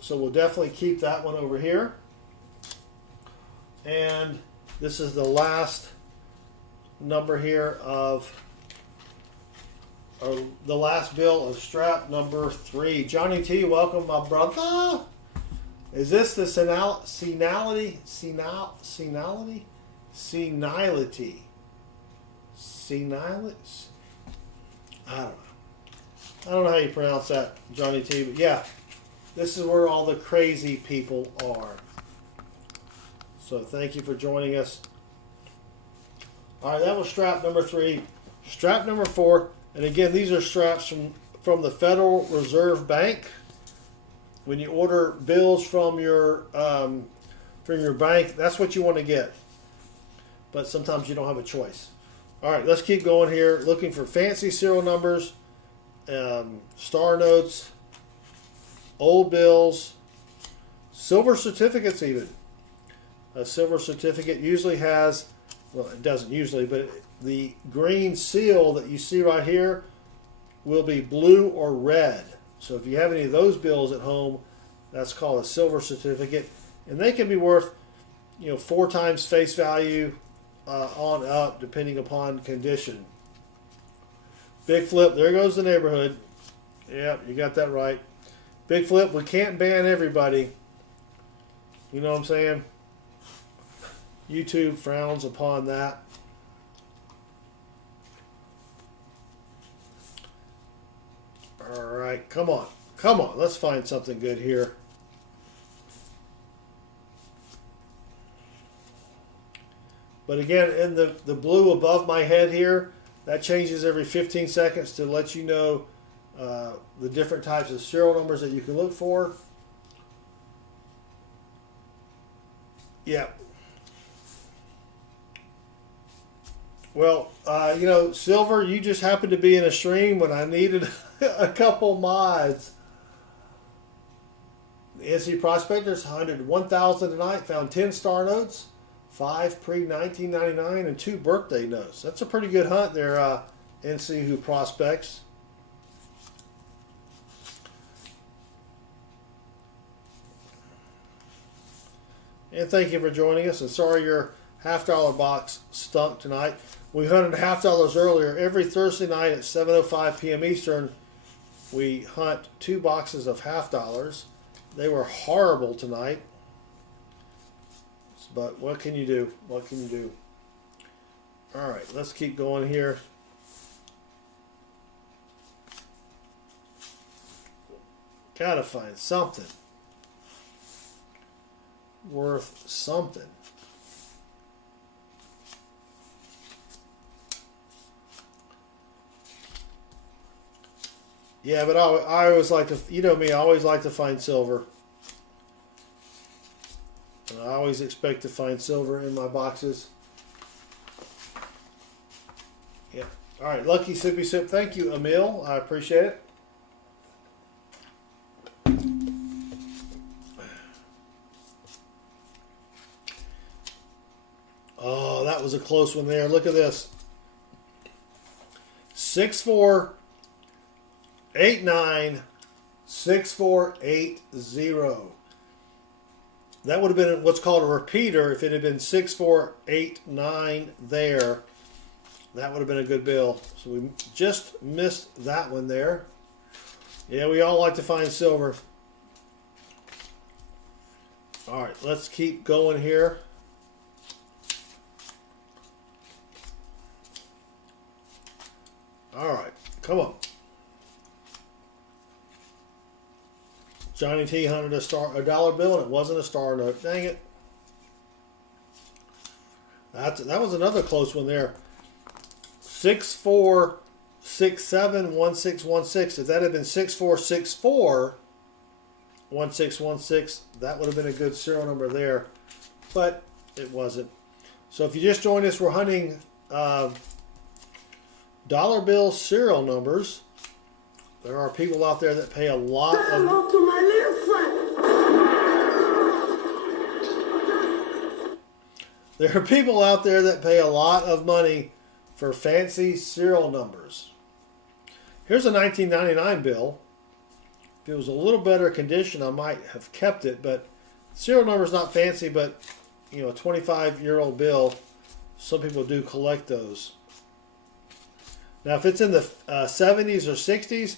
So we'll definitely keep that one over here. And this is the last number here of, or the last bill of strap number 3. Johnny T, welcome, my brother. Senility? I don't know how you pronounce that, Johnny T, but yeah, this is where all the crazy people are. So thank you for joining us. All right, that was strap number 3. Strap number 4, and again, these are straps from the Federal Reserve Bank. When you order bills from your bank, that's what you want to get. But sometimes you don't have a choice. All right, let's keep going here. Looking for fancy serial numbers, star notes, old bills, silver certificates even. A silver certificate usually has, well, it doesn't usually, but the green seal that you see right here will be blue or red. So if you have any of those bills at home, that's called a silver certificate. And they can be worth, 4 times face value on up, depending upon condition. Big flip, there goes the neighborhood. Yep, you got that right. Big flip, we can't ban everybody. You know what I'm saying? YouTube frowns upon that. All right, come on. Come on, let's find something good here. But again, in the blue above my head here, that changes every 15 seconds to let you know the different types of serial numbers that you can look for. Yeah. Well, Silver, you just happened to be in a stream when I needed a couple mods. The NC Prospectors, 101,000 tonight, found 10 star notes, 5 pre-1999, and 2 birthday notes. That's a pretty good hunt there, NC who prospects. And thank you for joining us. And sorry your $half box stunk tonight. We hunted $half earlier. Every Thursday night at 7:05 p.m. Eastern, we hunt 2 boxes of $half. They were horrible tonight. But what can you do? What can you do? All right, let's keep going here. Gotta find something worth something. Yeah, but I always like to, you know me, I always like to find silver. And I always expect to find silver in my boxes. Yeah. All right, Lucky Sippy Sip. Thank you, Emil. I appreciate it. Oh, that was a close one there. Look at this. 6489 6480. That would have been what's called a repeater. If it had been 6489 there, that would have been a good bill. So we just missed that one there. Yeah, we all like to find silver. All right, let's keep going here. All right, come on. Johnny T hunted a dollar bill and it wasn't a star note. Dang it. That was another close one there. 64671616. If that had been 64641616, that would have been a good serial number there. but it wasn't. So if you just joined us, we're hunting dollar bill serial numbers. There are people out there that pay a lot of... Hello to my little friend. There are people out there that pay a lot of money for fancy serial numbers. Here's a 1999 bill. If it was a little better condition, I might have kept it, but serial number is not fancy, but you know, a 25-year-old bill, some people do collect those. Now, if it's in the 70s or 60s,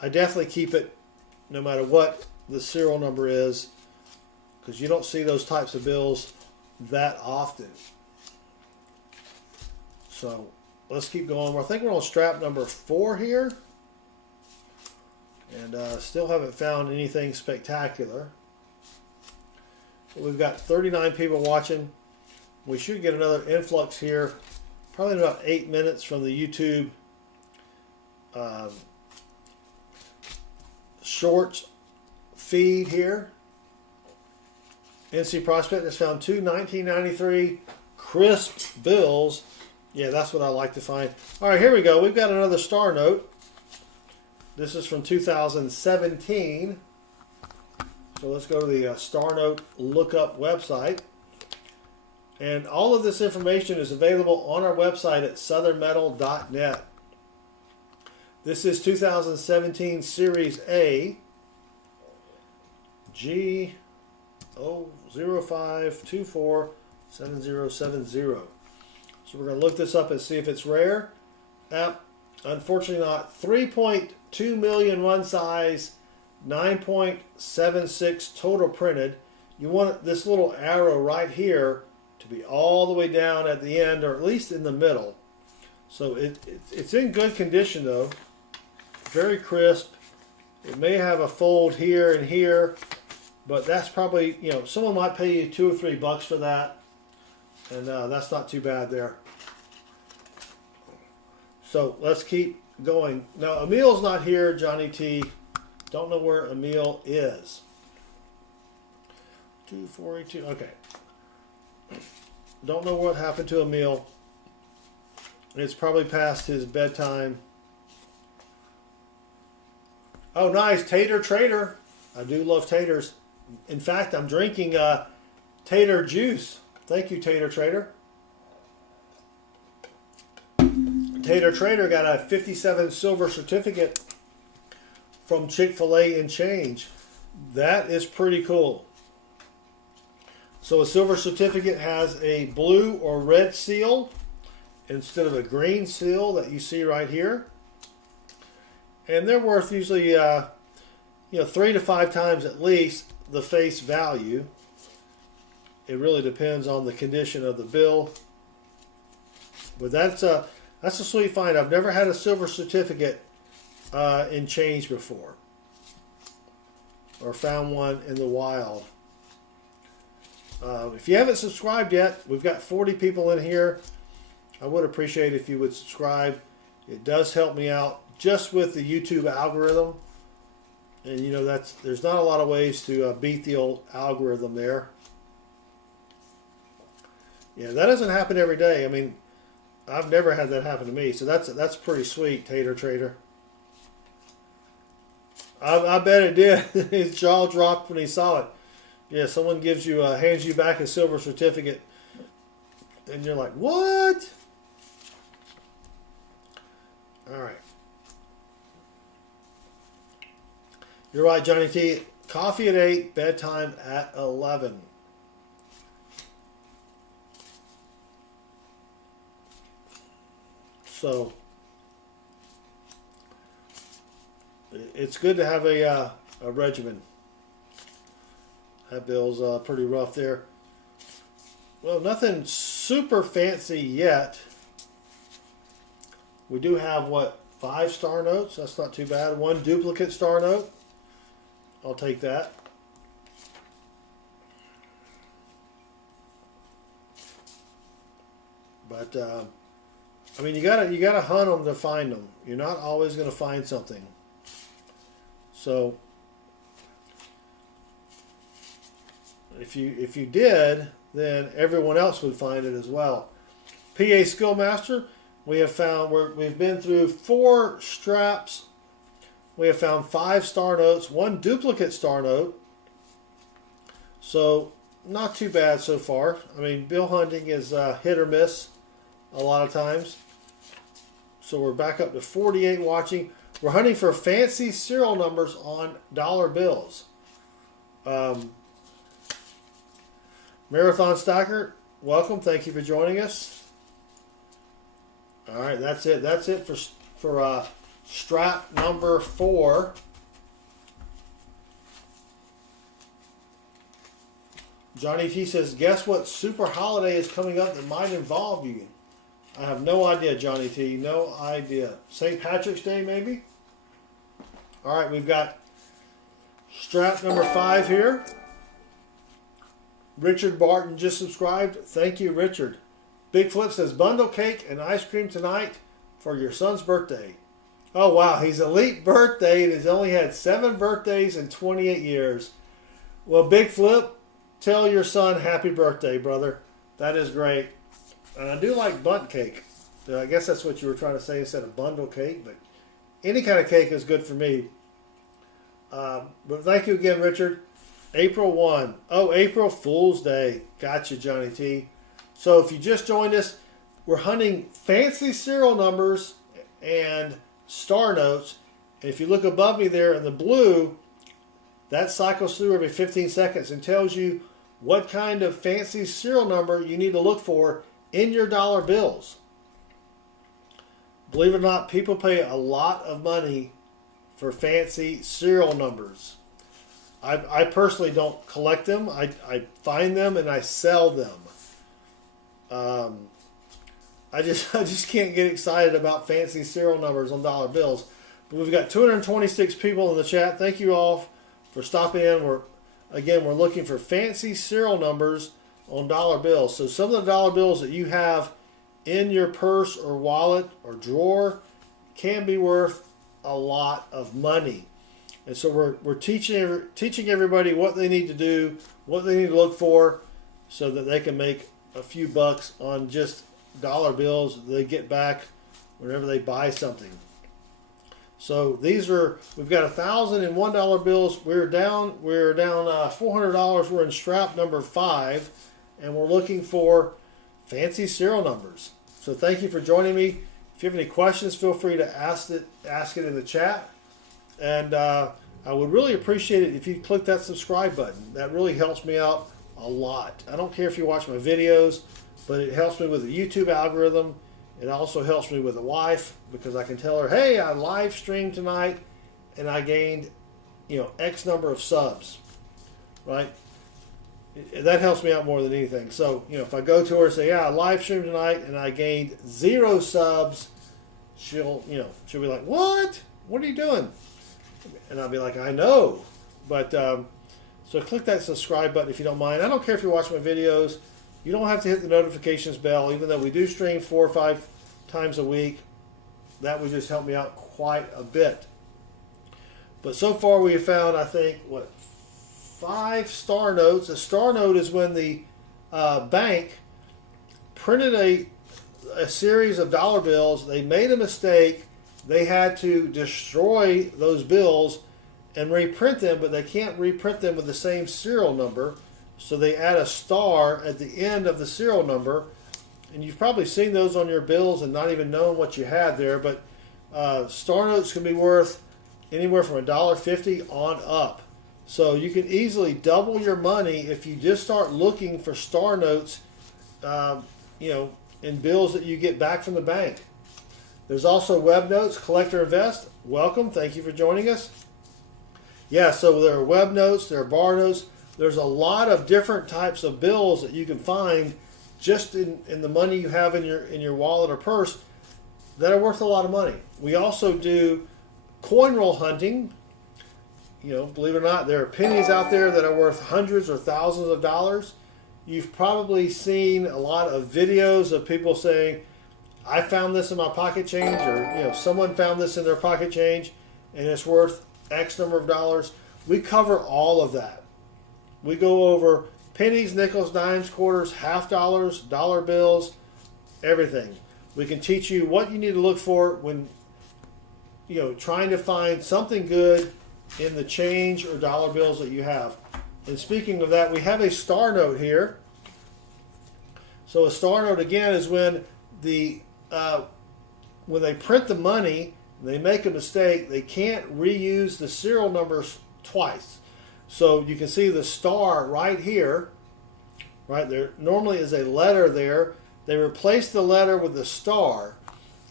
I definitely keep it no matter what the serial number is, because you don't see those types of bills that often. So let's keep going. I think we're on strap number 4 here, and still haven't found anything spectacular. But we've got 39 people watching. We should get another influx here, probably in about 8 minutes from the YouTube shorts feed here. NC Prospect has found 2 1993 crisp bills. Yeah, that's what I like to find. All right, here we go. We've got another star note. This is from 2017. So let's go to the Star Note Lookup website. And all of this information is available on our website at southernmetal.net. This is 2017 Series A, G005247070. So we're going to look this up and see if it's rare. Unfortunately not. 3.2 million run size, 9.76 total printed. You want this little arrow right here to be all the way down at the end, or at least in the middle. So it's in good condition though. Very crisp. It may have a fold here and here, but that's probably, you know, someone might pay you $2 or $3 for that, and that's not too bad there. So let's keep going. Now Emil's not here, Johnny T. Don't know where Emil is. 2482. Okay. Don't know what happened to Emil. It's probably past his bedtime. Oh, nice. Tater Trader. I do love taters. In fact, I'm drinking tater juice. Thank you, Tater Trader. Tater Trader got a 57 silver certificate from Chick-fil-A and Change. That is pretty cool. So a silver certificate has a blue or red seal instead of a green seal that you see right here. And they're worth usually 3 to 5 times at least the face value. It really depends on the condition of the bill. But that's a sweet find. I've never had a silver certificate in Change before, or found one in the wild. If you haven't subscribed yet, we've got 40 people in here. I would appreciate if you would subscribe. It does help me out just with the YouTube algorithm. And you know, there's not a lot of ways to beat the old algorithm there. Yeah, that doesn't happen every day. I mean, I've never had that happen to me. So that's pretty sweet, Tater Trader. I bet it did. His jaw dropped when he saw it. Yeah, someone gives you, hands you back a silver certificate, and you're like, what? All right. You're right, Johnny T. Coffee at 8, bedtime at 11. So it's good to have a regimen. That bill's pretty rough there. Well, nothing super fancy yet. We do have, what, 5 star notes? That's not too bad. 1 duplicate star note. I'll take that. But I mean, you gotta hunt them to find them. You're not always gonna find something. So if you did, then everyone else would find it as well. PA Skillmaster, we have found, we've been through 4 straps. We have found 5 star notes, 1 duplicate star note. So not too bad so far. I mean, bill hunting is hit or miss a lot of times. So we're back up to 48 watching. We're hunting for fancy serial numbers on dollar bills. Marathon Stacker, welcome. Thank you for joining us. All right, that's it. That's it for strap number 4. Johnny T says, guess what super holiday is coming up that might involve you? I have no idea, Johnny T. No idea. St. Patrick's Day, maybe? All right, we've got strap number 5 here. Richard Barton just subscribed. Thank you, Richard. Big Flip says, bundle cake and ice cream tonight for your son's birthday. Oh, wow. He's elite birthday and has only had 7 birthdays in 28 years. Well, Big Flip, tell your son happy birthday, brother. That is great. And I do like bundt cake. I guess that's what you were trying to say instead of bundle cake. But any kind of cake is good for me. But thank you again, Richard. April 1. Oh, April Fool's Day. Gotcha, Johnny T. So if you just joined us, we're hunting fancy serial numbers and star notes. And if you look above me there in the blue, that cycles through every 15 seconds and tells you what kind of fancy serial number you need to look for in your dollar bills. Believe it or not, people pay a lot of money for fancy serial numbers. I personally don't collect them. I find them and I sell them. I just can't get excited about fancy serial numbers on dollar bills. But we've got 226 people in the chat. Thank you all for stopping in. We're looking for fancy serial numbers on dollar bills. So some of the dollar bills that you have in your purse or wallet or drawer can be worth a lot of money. And so we're teaching everybody what they need to do, what they need to look for, so that they can make a few bucks on just dollar bills they get back whenever they buy something. So we've got $1,001 bills. We're down $400. We're in strap number 5, and we're looking for fancy serial numbers. So thank you for joining me. If you have any questions, feel free to ask it in the chat. And I would really appreciate it if you click that subscribe button. That really helps me out a lot. I don't care if you watch my videos, but it helps me with the YouTube algorithm. It also helps me with the wife, because I can tell her, hey, I live streamed tonight and I gained, X number of subs, right? That helps me out more than anything. So, if I go to her and say, yeah, I live streamed tonight and I gained 0 subs, she'll be like, what? What are you doing? And I'll be like, I know. But, so click that subscribe button if you don't mind. I don't care if you watch my videos. You don't have to hit the notifications bell, even though we do stream 4 or 5 times a week. That would just help me out quite a bit. But so far we have found, I think, 5 star notes. A star note is when the bank printed a series of dollar bills. They made a mistake. They had to destroy those bills and reprint them, but they can't reprint them with the same serial number. So they add a star at the end of the serial number. And you've probably seen those on your bills and not even known what you had there. But star notes can be worth anywhere from $1.50 on up. So you can easily double your money if you just start looking for star notes, in bills that you get back from the bank. There's also web notes, Collector Invest. Welcome. Thank you for joining us. Yeah, so there are web notes, there are bar notes. There's a lot of different types of bills that you can find just in the money you have in your wallet or purse that are worth a lot of money. We also do coinrollhunting. Believe it or not, there are pennies out there that are worth hundreds or thousands of dollars. You've probably seen a lot of videos of people saying, I found this in my pocket change, or someone found this in their pocket change and it's worth X number of dollars. We cover all of that. We go over pennies, nickels, dimes, quarters, half dollars, dollar bills, everything. We can teach you what you need to look for when trying to find something good in the change or dollar bills that you have. And speaking of that, we have a star note here. So a star note again is when they print the money, they make a mistake, they can't reuse the serial numbers twice. So you can see the star right here, right there. Normally is a letter there. They replace the letter with the star,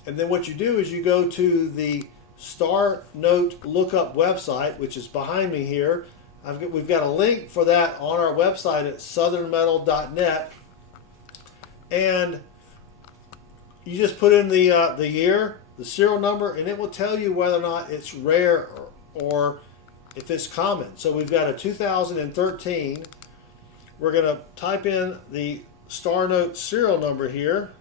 and then what you do is you go to the Star Note Lookup website, which is behind me here. We've got a link for that on our website at southernmetal.net, and you just put in the year, the serial number, and it will tell you whether or not it's rare or if it's common. So we've got a 2013. We're going to type in the Star Note serial number here.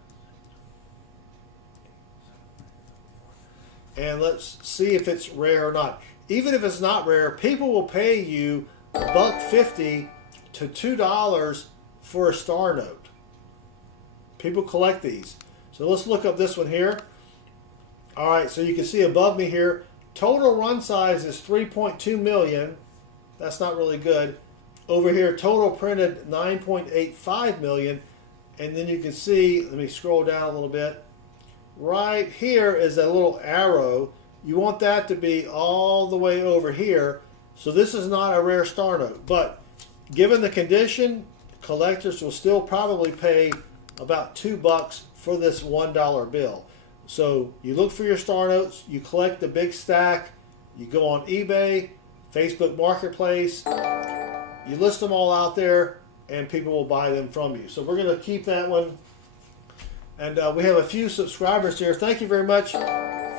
And let's see if it's rare or not. Even if it's not rare, people will pay you $1.50 to $2 for a star note. People collect these. So let's look up this one here. All right, so you can see above me here, total run size is 3.2 million. That's not really good. Over here, total printed 9.85 million. And then you can see, let me scroll down a little bit. Right here is a little arrow. You want that to be all the way over here. So this is not a rare star note. But given the condition, collectors will still probably pay about $2 for this $1 bill. So you look for your star notes, you collect the big stack, you go on eBay, Facebook Marketplace, you list them all out there, and people will buy them from you. So we're going to keep that one. And we have a few subscribers here. Thank you very much.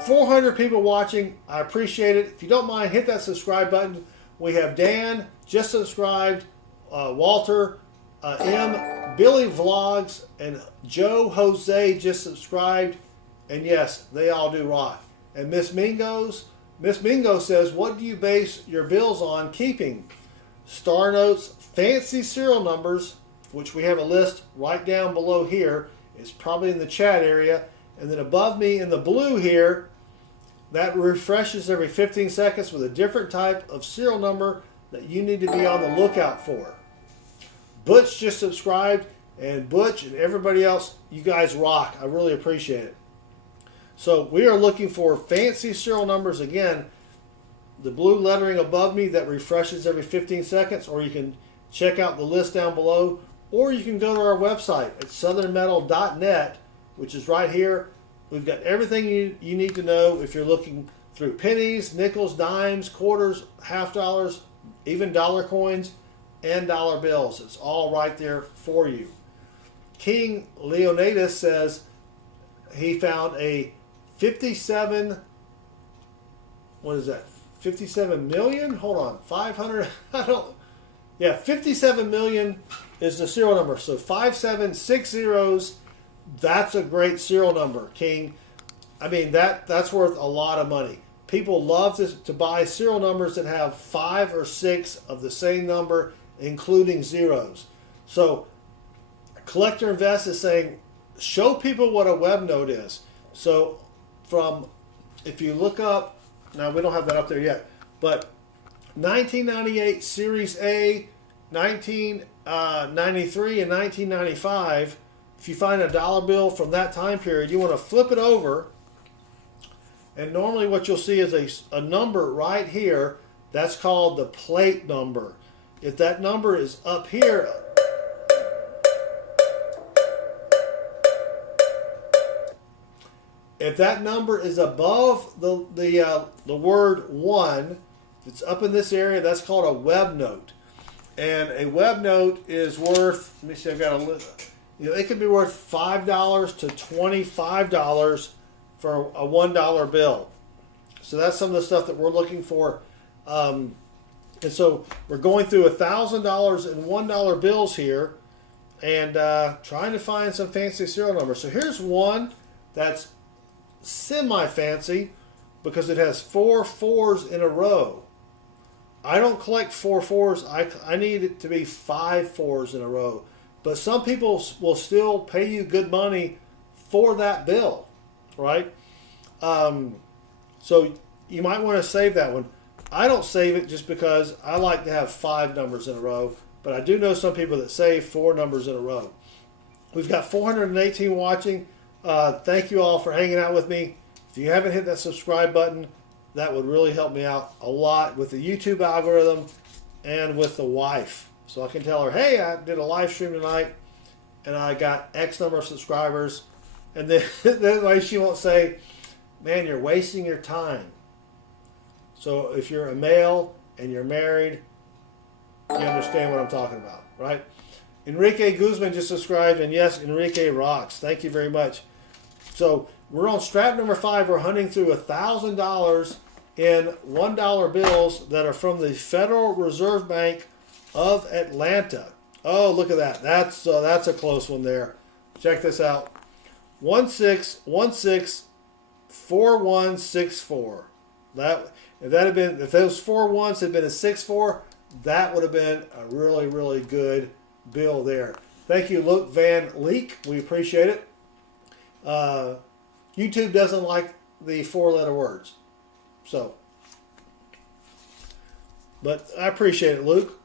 400 people watching. I appreciate it. If you don't mind, hit that subscribe button. We have Dan, just subscribed, Walter, M, Billy Vlogs, and Joe Jose just subscribed. And yes, they all do rock. And Miss Mingo says, what do you base your bills on keeping? Star notes, fancy serial numbers, which we have a list right down below here. It's probably in the chat area. And then above me in the blue here, that refreshes every 15 seconds with a different type of serial number that you need to be on the lookout for. Butch just subscribed, and Butch and everybody else, you guys rock. I really appreciate it. So we are looking for fancy serial numbers. Again, the blue lettering above me that refreshes every 15 seconds, or you can check out the list down below, or you can go to our website at southernmetal.net, which is right here. We've got everything you need to know if you're looking through pennies, nickels, dimes, quarters, half dollars, even dollar coins, and dollar bills. It's all right there for you. King Leonidas says he found a 57, what is that? 57 million? Hold on, 500, yeah, 57 million is the serial number. So 5760s, that's a great serial number, King. I mean, that's worth a lot of money. People love to buy serial numbers that have 5 or 6 of the same number, including zeros. So Collector Invest is saying, show people what a web note is. So if you look up, now we don't have that up there yet, but 1998 Series A, 1993 and 1995, if you find a dollar bill from that time period, you want to flip it over, and normally what you'll see is a number right here. That's called the plate number. If that number is up here, if that number is above the word 1, it's up in this area, that's called a web note. And a web note is worth, let me see, I've got a list. It could be worth $5 to $25 for a $1 bill. So that's some of the stuff that we're looking for. And so we're going through $1,000 in $1 bills here and trying to find some fancy serial numbers. So here's one that's semi-fancy because it has 4 4s in a row. I don't collect 4 fours. I need it to be 5 fours in a row. But some people will still pay you good money for that bill, right? So you might want to save that one. I don't save it just because I like to have 5 numbers in a row. But I do know some people that save 4 numbers in a row. We've got 418 watching. Thank you all for hanging out with me. If you haven't hit that subscribe button, that would really help me out a lot with the YouTube algorithm and with the wife. So I can tell her, hey, I did a live stream tonight and I got X number of subscribers. And then that way she won't say, man, you're wasting your time. So if you're a male and you're married, you understand what I'm talking about, right? Enrique Guzman just subscribed, and yes, Enrique rocks. Thank you very much. So we're on strap number 5. We're hunting through $1,000 in $1 bills that are from the Federal Reserve Bank of Atlanta. Oh, look at that. That's a close one there. Check this out. 16164164. If those 4 ones had been a 6-4, that would have been a really, really good bill there. Thank you, Luke Van Leek. We appreciate it. YouTube doesn't like the 4-letter words. So, but I appreciate it, Luke.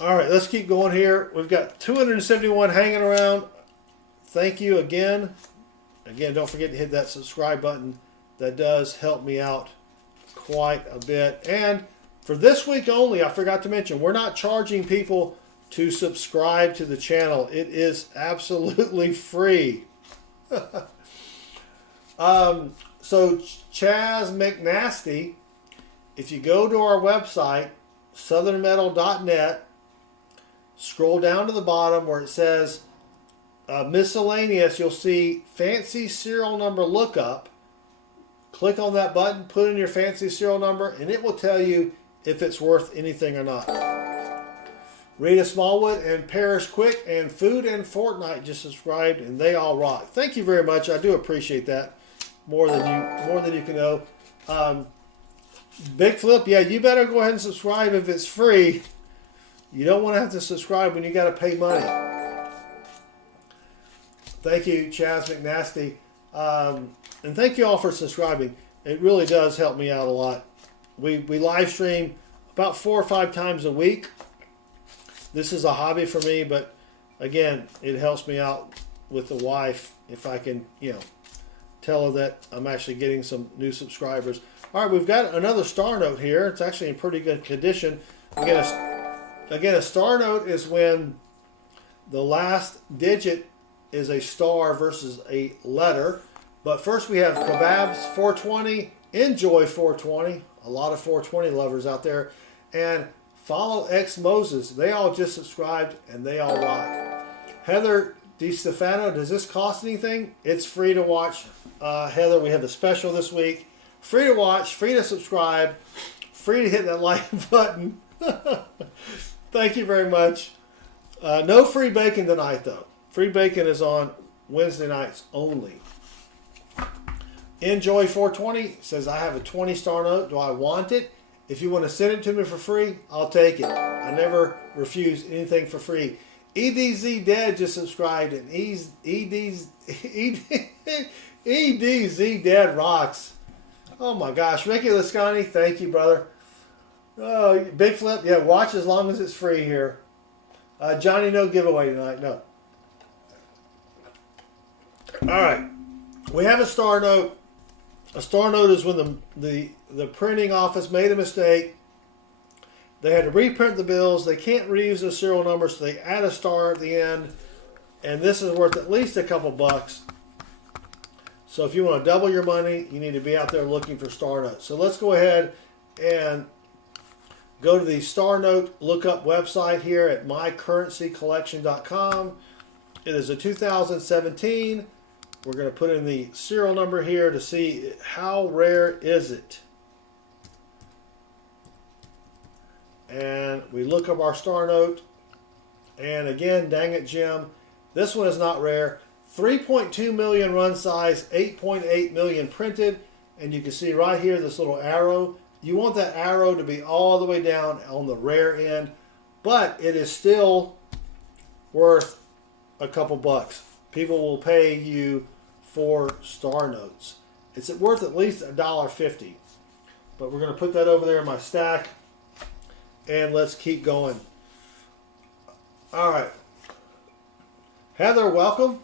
All right, let's keep going here. We've got 271 hanging around. Thank you again. Again, don't forget to hit that subscribe button. That does help me out quite a bit. And for this week only, I forgot to mention, we're not charging people to subscribe to the channel. It is absolutely free. So Chaz McNasty, if you go to our website, southernmetal.net, scroll down to the bottom where it says miscellaneous, you'll see fancy serial number lookup. Click on that button, put in your fancy serial number, and it will tell you if it's worth anything or not. Rita Smallwood and Paris Quick and Food and Fortnite just subscribed, and they all rock. Thank you very much. I do appreciate that more than you can know. Big Flip, yeah, you better go ahead and subscribe if it's free. You don't want to have to subscribe when you got to pay money. Thank you, Chaz McNasty, and thank you all for subscribing. It really does help me out a lot. We live stream about 4 or 5 times a week. This is a hobby for me, but again, it helps me out with the wife if I can, tell her that I'm actually getting some new subscribers. All right, we've got another star note here. It's actually in pretty good condition. Again, a star note is when the last digit is a star versus a letter. But first we have Kebabs 420, Enjoy 420, a lot of 420 lovers out there, and Follow X Moses. They all just subscribed and they all rock. Heather DiStefano, does this cost anything? It's free to watch. Heather, we have a special this week. Free to watch, free to subscribe, free to hit that like button. Thank you very much. No free bacon tonight, though. Free bacon is on Wednesday nights only. Enjoy 420 says, I have a 20-star note. Do I want it? If you want to send it to me for free, I'll take it. I never refuse anything for free. EDZ Dead just subscribed, and EDZ Dead rocks. Oh my gosh. Ricky Lascani, thank you, brother. Oh, Big Flip, yeah, watch as long as it's free here. Johnny, no giveaway tonight, no. All right, we have a star note. A star note is when the printing office made a mistake. They had to reprint the bills. They can't reuse the serial number, so they add a star at the end. And this is worth at least a couple bucks. So if you want to double your money, you need to be out there looking for star notes. So let's go ahead and go to the star note lookup website here at mycurrencycollection.com. It is a 2017. We're going to put in the serial number here to see how rare is it. And we look up our star note. And again, dang it, Jim, this one is not rare. 3.2 million run size, 8.8 million printed. And you can see right here this little arrow. you want that arrow to be all the way down on the rare end, but it is still worth a couple bucks. People will pay you for star notes. It's worth at least $1.50. But we're going to put that over there in my stack, and let's keep going. All right. Heather, welcome.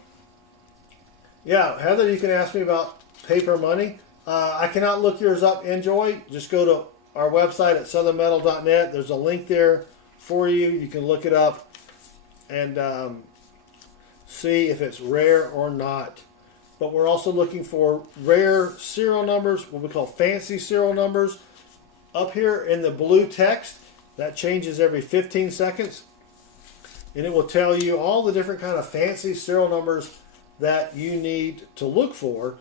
Yeah, Heather, you can ask me about paper money. I cannot look yours up, Enjoy. Just go to our website at southernmetal.net. There's a link there for you. You can look it up and see if it's rare or not. But we're also looking for rare serial numbers, what we call fancy serial numbers. Up here in the blue text, that changes every 15 seconds. And it will tell you all the different kind of fancy serial numbers that you need to look for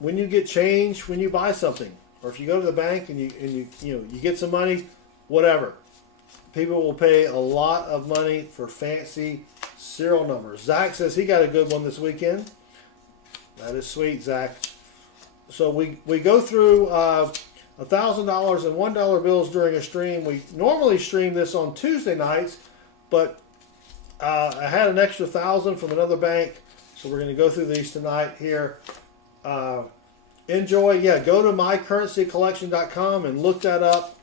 when you get change, when you buy something, or if you go to the bank and you get some money, whatever. People will pay a lot of money for fancy serial numbers. Zach says he got a good one this weekend. That is sweet, Zach. So we go through $1,000 and $1 bills during a stream. We normally stream this on Tuesday nights, but I had an extra 1,000 from another bank, so we're going to go through these tonight here. Enjoy. Yeah, go to mycurrencycollection.com and look that up,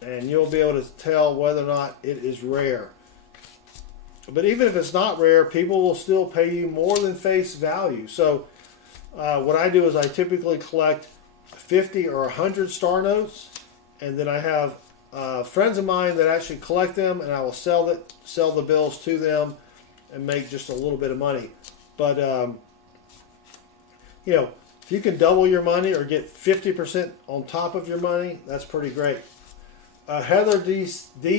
and you'll be able to tell whether or not it is rare. But even if it's not rare, people will still pay you more than face value. So what I do is I typically collect 50 or 100 star notes, and then I have friends of mine that actually collect them, and I will sell the bills to them and make just a little bit of money. But if you can double your money or get 50% on top of your money, that's pretty great. Heather D.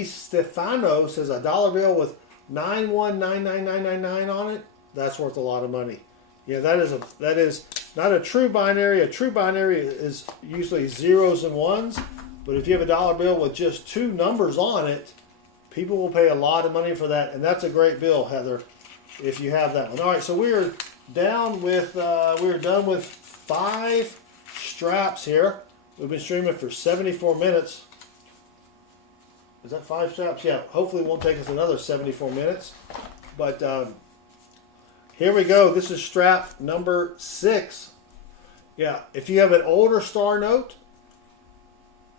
Stefano says a dollar bill with 9199999 on it, that's worth a lot of money. Yeah, that is not a true binary. A true binary is usually zeros and ones, but if you have a dollar bill with just two numbers on it, people will pay a lot of money for that, and that's a great bill, Heather, if you have that one. All right, so we are done with 5 straps here. We've been streaming for 74 minutes. Is that 5 straps? Yeah, hopefully it won't take us another 74 minutes. But here we go. This is strap number 6. Yeah, if you have an older star note,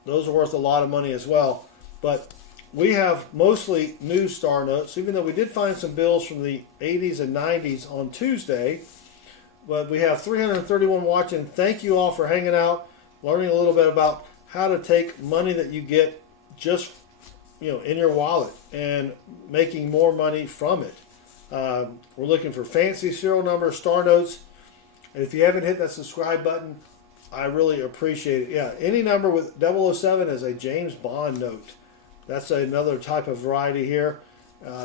those are worth a lot of money as well. But we have mostly new star notes, even though we did find some bills from the 80s and 90s on Tuesday. But we have 331 watching. Thank you all for hanging out, learning a little bit about how to take money that you get just in your wallet and making more money from it. We're looking for fancy serial numbers, star notes, and if you haven't hit that subscribe button, I really appreciate it. Yeah, any number with 007 is a James Bond note. That's another type of variety here.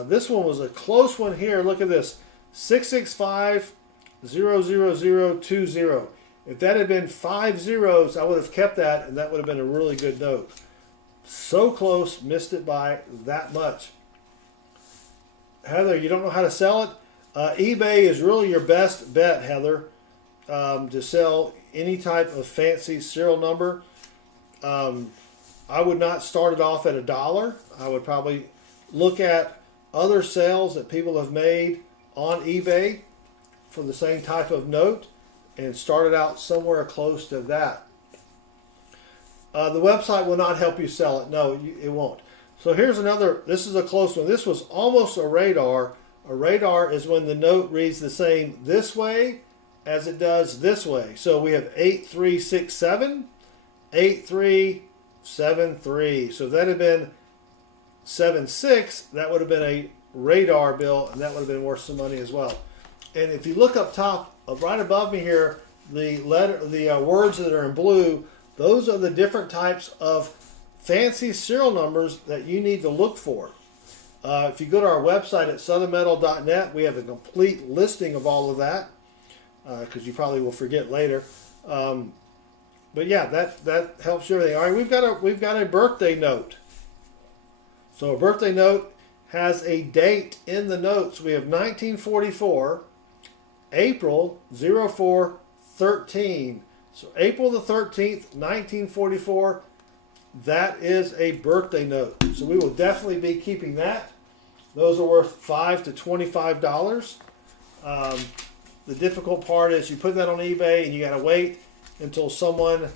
This one was a close one here. Look at this, 665-00020. If that had been 5 zeros, I would have kept that, and that would have been a really good note. So close, missed it by that much. Heather, you don't know how to sell it? eBay is really your best bet, Heather, to sell any type of fancy serial number. I would not start it off at $1. I would probably look at other sales that people have made on eBay for the same type of note and start it out somewhere close to that. The website will not help you sell it. No, it won't. So here's another. This is a close one. This was almost a radar. A radar is when the note reads the same this way as it does this way. So we have 8367, 8373. So if that had been 76, that would have been a radar bill, and that would have been worth some money as well. And if you look up top, right above me here, the words that are in blue, those are the different types of fancy serial numbers that you need to look for. If you go to our website at southernmetal.net, we have a complete listing of all of that, because you probably will forget later. But yeah, that helps you everything. All right, we've got a birthday note. So a birthday note has a date in the notes. We have 1944, April 0413. So April the 13th, 1944. that is a birthday note. So we will definitely be keeping that. Those are worth $5 to $25. The difficult part is you put that on eBay and you got to wait until someone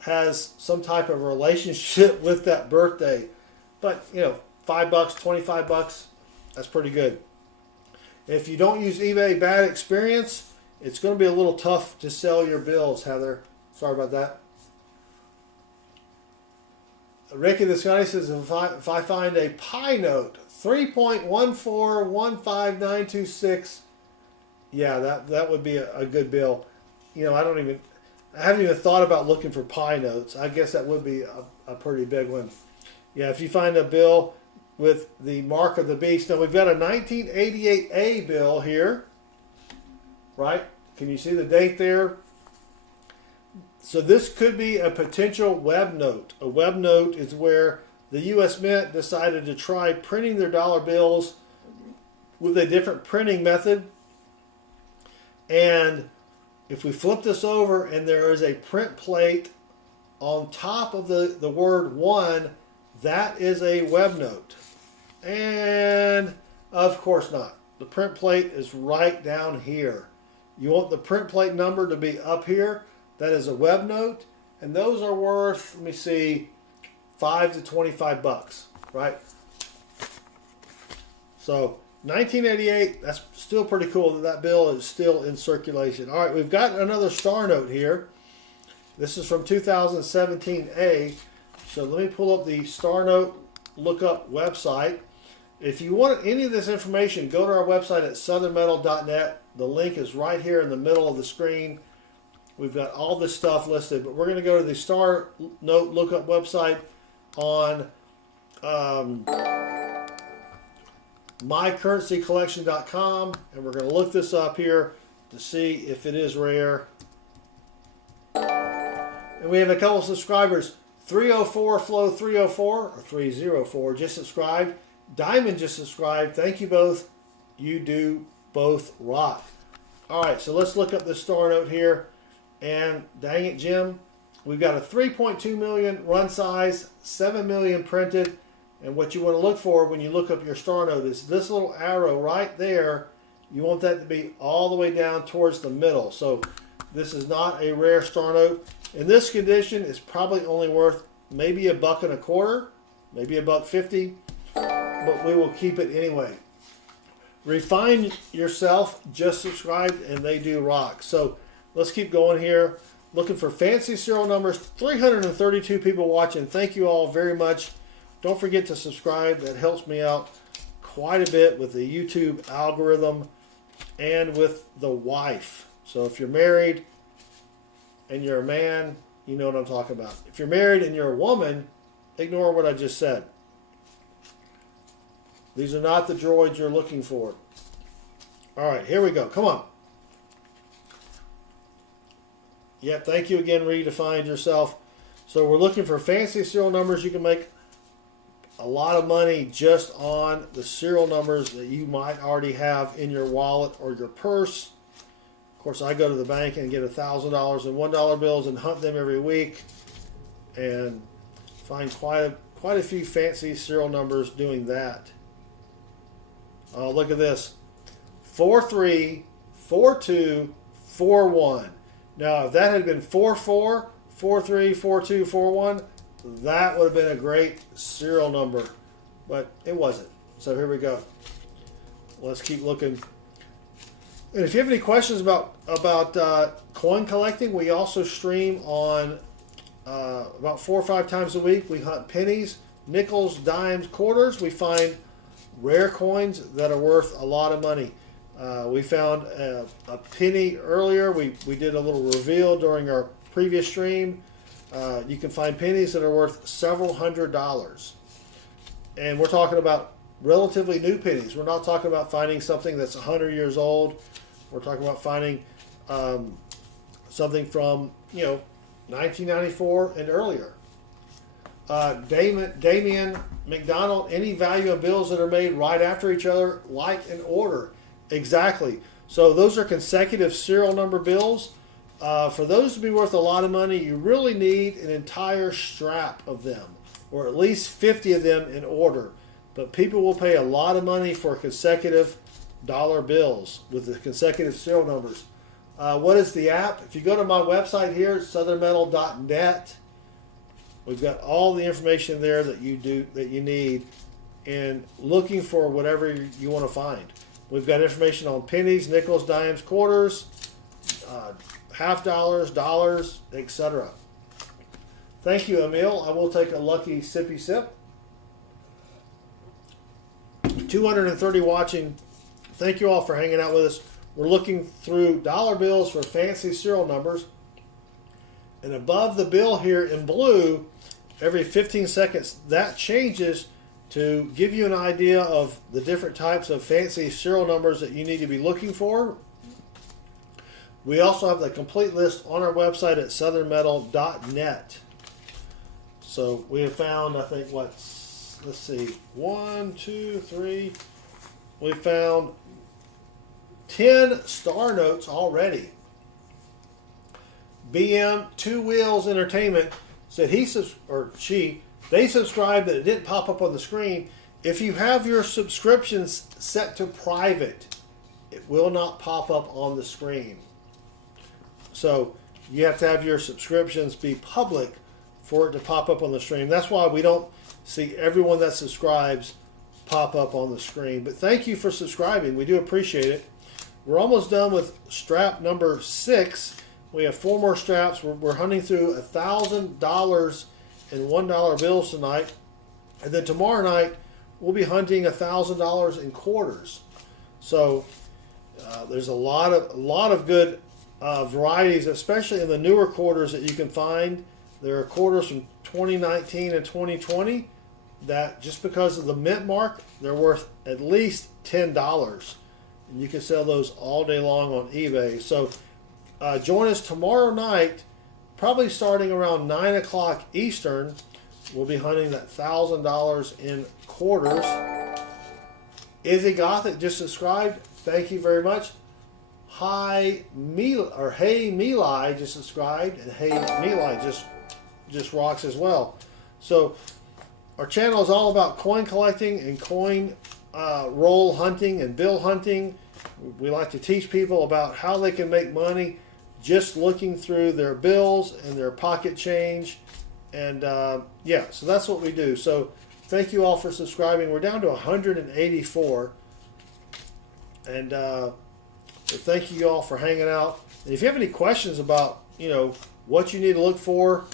has some type of relationship with that birthday. But, you know, $5, $25, that's pretty good. If you don't use eBay, bad experience, it's going to be a little tough to sell your bills, Heather. Sorry about that. Ricky the Scotty says, if I find a Pi note, 3.1415926, yeah, that would be a good bill. You know, I haven't even thought about looking for Pi notes. I guess that would be a pretty big one. Yeah, if you find a bill with the mark of the beast. Now we've got a 1988A bill here, right? Can you see the date there? So this could be a potential web note. A web note is where the U.S. Mint decided to try printing their dollar bills with a different printing method. And if we flip this over and there is a print plate on top of the word one, that is a web note. And of course not. The print plate is right down here. You want the print plate number to be up here. That is a web note. And those are worth, let me see, $5 to $25, right? So 1988, that's still pretty cool that bill is still in circulation. All right, we've got another star note here. This is from 2017A. So let me pull up the star note lookup website. If you want any of this information, go to our website at southernmetal.net. The link is right here in the middle of the screen. We've got all this stuff listed, but we're going to go to the star note lookup website on mycurrencycollection.com, and we're going to look this up here to see if it is rare. And we have a couple of subscribers. 304 Flow 304 or 304 just subscribed. Diamond just subscribed. Thank you both. You do both rock. All right, so let's look up the star note here. And dang it, Jim, we've got a 3.2 million run size, 7 million printed. And what you want to look for when you look up your star note is this little arrow right there. You want that to be all the way down towards the middle. So this is not a rare star note. In this condition, it's probably only worth maybe $1.25, maybe $1.50, but we will keep it anyway. Refine Yourself just subscribed, and they do rock. So let's keep going here. Looking for fancy serial numbers. 332 people watching. Thank you all very much. Don't forget to subscribe. That helps me out quite a bit with the YouTube algorithm and with the wife. So if you're married and you're a man, you know what I'm talking about. If you're married and you're a woman, ignore what I just said. These are not the droids you're looking for. All right, here we go. Come on. Yeah, thank you again, Redefine Yourself. So we're looking for fancy serial numbers. You can make a lot of money just on the serial numbers that you might already have in your wallet or your purse. Of course, I go to the bank and get $1,000 in $1 bills and hunt them every week and find quite a few fancy serial numbers doing that. Oh, look at this. 434241. Now, if that had been 44434241, that would have been a great serial number, but it wasn't. So here we go. Let's keep looking. And if you have any questions about coin collecting, we also stream on about 4 or 5 times a week. We hunt pennies, nickels, dimes, quarters. We find rare coins that are worth a lot of money. We found a penny earlier. We did a little reveal during our previous stream. You can find pennies that are worth several $100s. And we're talking about relatively new pennies. We're not talking about finding something that's 100 years old. We're talking about finding something from, 1994 and earlier. Damien McDonald, any value of bills that are made right after each other, like in order. Exactly. So those are consecutive serial number bills. For those to be worth a lot of money, you really need an entire strap of them. or at least 50 of them in order. But people will pay a lot of money for consecutive dollar bills with the consecutive serial numbers. What is the app? If you go to my website here, southernmetal.net, we've got all the information there that you need, and looking for whatever you want to find. We've got information on pennies, nickels, dimes, quarters, half dollars, dollars, etc. Thank you, Emil. I will take a lucky sippy sip. 230 watching. Thank you all for hanging out with us. We're looking through dollar bills for fancy serial numbers. And above the bill here in blue, every 15 seconds, that changes to give you an idea of the different types of fancy serial numbers that you need to be looking for. We also have the complete list on our website at southernmetal.net. So we have found, I think, let's see, 1, 2, 3. We found 10 star notes already. BM Two Wheels Entertainment said they subscribed, but it didn't pop up on the screen. If you have your subscriptions set to private, it will not pop up on the screen. So you have to have your subscriptions be public for it to pop up on the screen. That's why we don't see everyone that subscribes pop up on the screen. But thank you for subscribing. We do appreciate it. We're almost done with strap number 6. We have 4 more straps. We're hunting through $1,000 in $1 bills tonight. And then tomorrow night, we'll be hunting $1,000 in quarters. So there's a lot of good varieties, especially in the newer quarters that you can find. There are quarters from 2019 and 2020 that, just because of the mint mark, they're worth at least $10. And you can sell those all day long on eBay. So join us tomorrow night, probably starting around 9 o'clock Eastern. We'll be hunting that $1,000 in quarters. Izzy Gothic just subscribed. Thank you very much. Hey Meli just subscribed, and Hey Meli just rocks as well. So our channel is all about coin collecting and coin roll hunting and bill hunting. We like to teach people about how they can make money just looking through their bills and their pocket change. And yeah, so that's what we do. So thank you all for subscribing. We're down to 184. And thank you all for hanging out. And if you have any questions about, what you need to look for,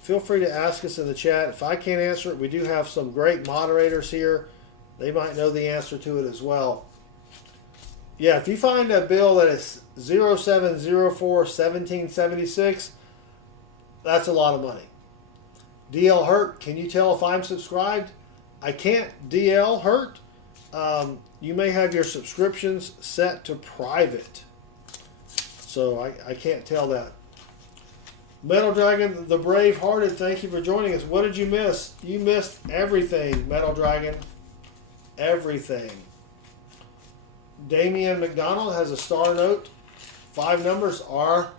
feel free to ask us in the chat. If I can't answer it, we do have some great moderators here. They might know the answer to it as well. Yeah, if you find a bill that is 0704-1776, that's a lot of money. DL Hurt, can you tell if I'm subscribed? I can't DL Hurt. You may have your subscriptions set to private. So I can't tell that. Metal Dragon, the Brave Hearted, thank you for joining us. What did you miss? You missed everything, Metal Dragon. Everything. Damian McDonald has a star note. 5 numbers are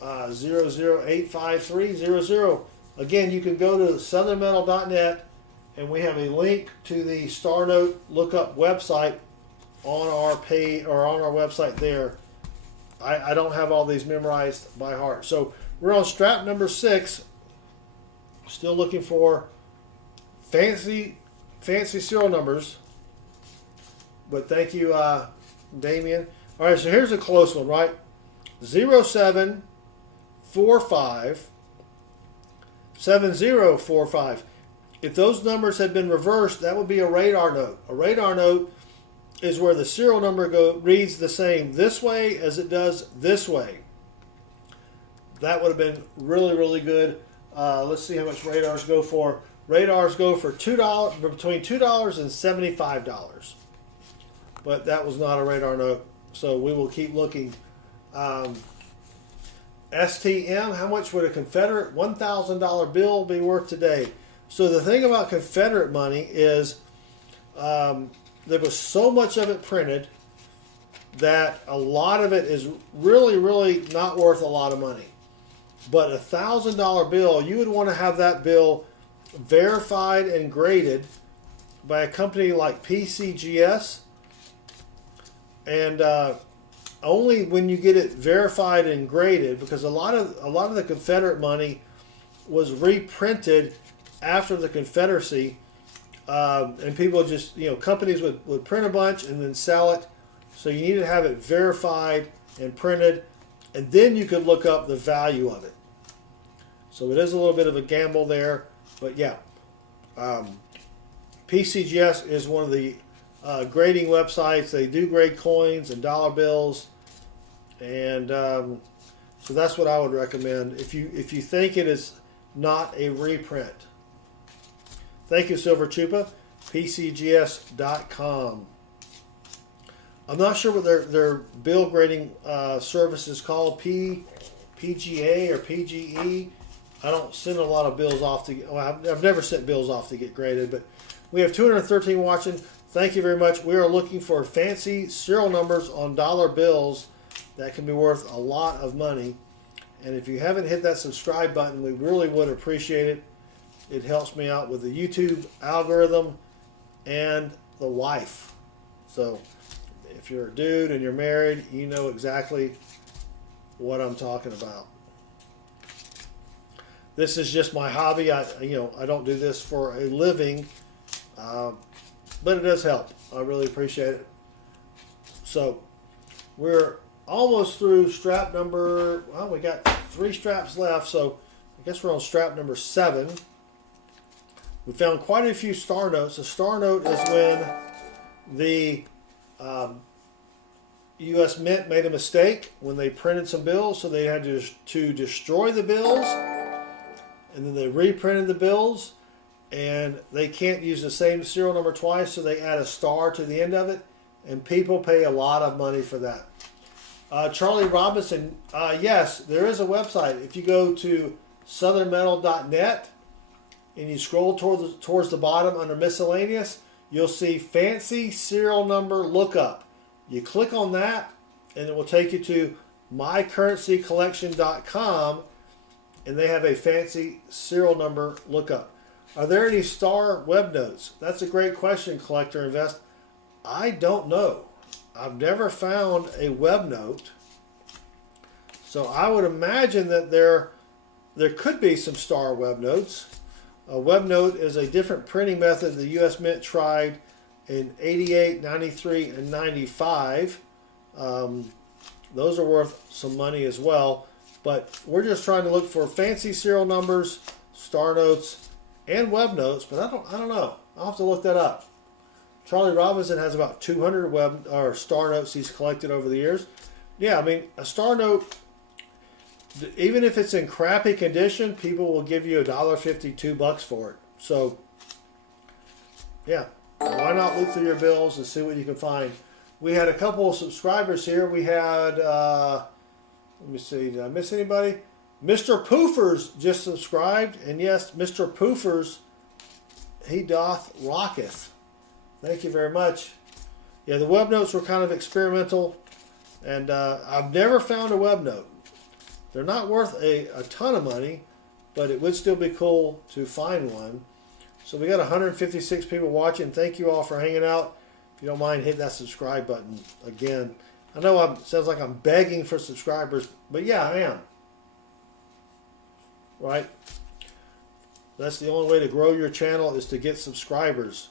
0085300. Again, you can go to southernmetal.net, and we have a link to the star note lookup website on our page or on our website there. I don't have all these memorized by heart. So we're on strap number 6. Still looking for fancy serial numbers. But thank you, Damien. All right, so here's a close one, right? 0745 7045. If those numbers had been reversed, that would be a radar note. A radar note is where the serial number reads the same this way as it does this way. That would have been really, really good. Let's see how much radars go for. Radars go for $2, between $2 and $75. But that was not a radar note, so we will keep looking. STM, how much would a Confederate $1,000 bill be worth today? So the thing about Confederate money is there was so much of it printed that a lot of it is really, really not worth a lot of money. But a $1,000 bill, you would want to have that bill verified and graded by a company like PCGS, and only when you get it verified and graded, because a lot of the Confederate money was reprinted after the Confederacy, and people just, companies would print a bunch and then sell it. So you need to have it verified and printed, and then you could look up the value of it. So it is a little bit of a gamble there, but yeah. PCGS is one of the grading websites. They do grade coins and dollar bills, and so that's what I would recommend if you think it is not a reprint. Thank you, Silver Chupa. PCGS.com. I'm not sure what their bill grading service is called, PGA or PGE. I don't send a lot of bills off to. Well, I've never sent bills off to get graded, but we have 213 watching. Thank you very much. We are looking for fancy serial numbers on dollar bills that can be worth a lot of money. And if you haven't hit that subscribe button, we really would appreciate it. It helps me out with the YouTube algorithm and the wife. So if you're a dude and you're married, you know exactly what I'm talking about. This is just my hobby. I don't do this for a living, but it does help. I really appreciate it. So we're almost through strap number. Well, we got 3 straps left, so I guess we're on strap number 7. We found quite a few star notes. A star note is when the U.S. Mint made a mistake when they printed some bills, so they had to destroy the bills. And then they reprinted the bills, and they can't use the same serial number twice, so they add a star to the end of it, and people pay a lot of money for that. Charlie Robinson, yes, there is a website. If you go to southernmetal.net and you scroll towards the bottom under miscellaneous, you'll see fancy serial number lookup. You click on that, and it will take you to mycurrencycollection.com, and they have a fancy serial number lookup. Are there any star web notes? That's a great question, Collector Invest. I don't know. I've never found a web note. So I would imagine that there could be some star web notes. A web note is a different printing method the U.S. Mint tried in 88, 93, and 95. Those are worth some money as well. But we're just trying to look for fancy serial numbers, star notes, and web notes. But I don't know. I'll have to look that up. Charlie Robinson has about 200 web or star notes he's collected over the years. Yeah, I mean, a star note, even if it's in crappy condition, people will give you $1.50, $2 for it. So, yeah, why not look through your bills and see what you can find? We had a couple of subscribers here. We had, let me see, did I miss anybody? Mr. Poofers just subscribed, and yes, Mr. Poofers, he doth rocketh. Thank you very much. Yeah, the web notes were kind of experimental, and I've never found a web note. They're not worth a ton of money, but it would still be cool to find one. So we got 156 people watching. Thank you all for hanging out. If you don't mind, hit that subscribe button again. I know it sounds like I'm begging for subscribers, but yeah, I am. Right? That's the only way to grow your channel, is to get subscribers.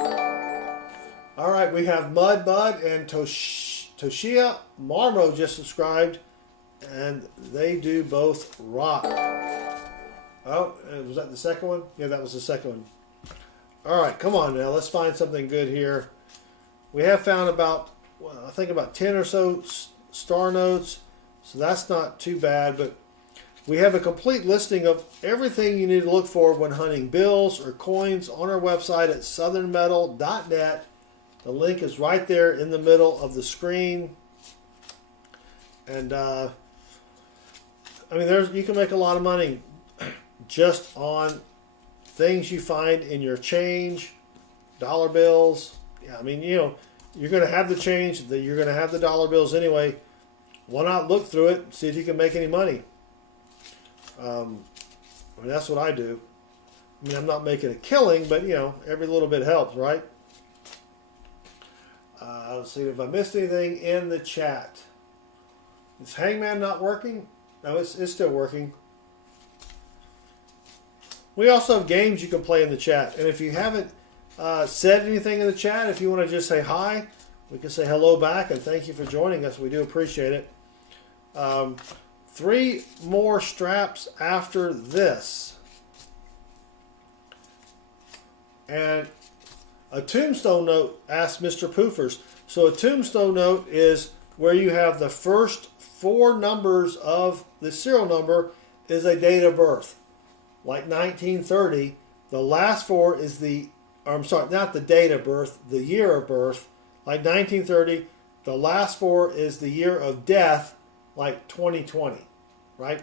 All right, we have Mud Bud and Toshia Marmo just subscribed, and they do both rock. Oh, was that the second one? Yeah, that was the second one. All right, come on now. Let's find something good here. We have found about, well, I think about 10 or so star notes, so that's not too bad, but we have a complete listing of everything you need to look for when hunting bills or coins on our website at southernmetal.net. The link is right there in the middle of the screen. And I mean, you can make a lot of money just on things you find in your change, dollar bills. Yeah, I mean, you're going to have the change, you're going to have the dollar bills anyway. Why not look through it and see if you can make any money? I mean, that's what I do. I mean, I'm not making a killing, but you know, every little bit helps, right? Let's see if I missed anything in the chat. Is Hangman not working? No, it's still working. We also have games you can play in the chat. And if you haven't said anything in the chat, if you want to just say hi, we can say hello back and thank you for joining us. We do appreciate it. 3 more straps after this. And a tombstone note, asked Mr. Poofers. So a tombstone note is where you have the first 4 numbers of the serial number is a date of birth. Like 1930, the last 4 is I'm sorry, not the date of birth, the year of birth. Like 1930, the last 4 is the year of death, like 2020, right?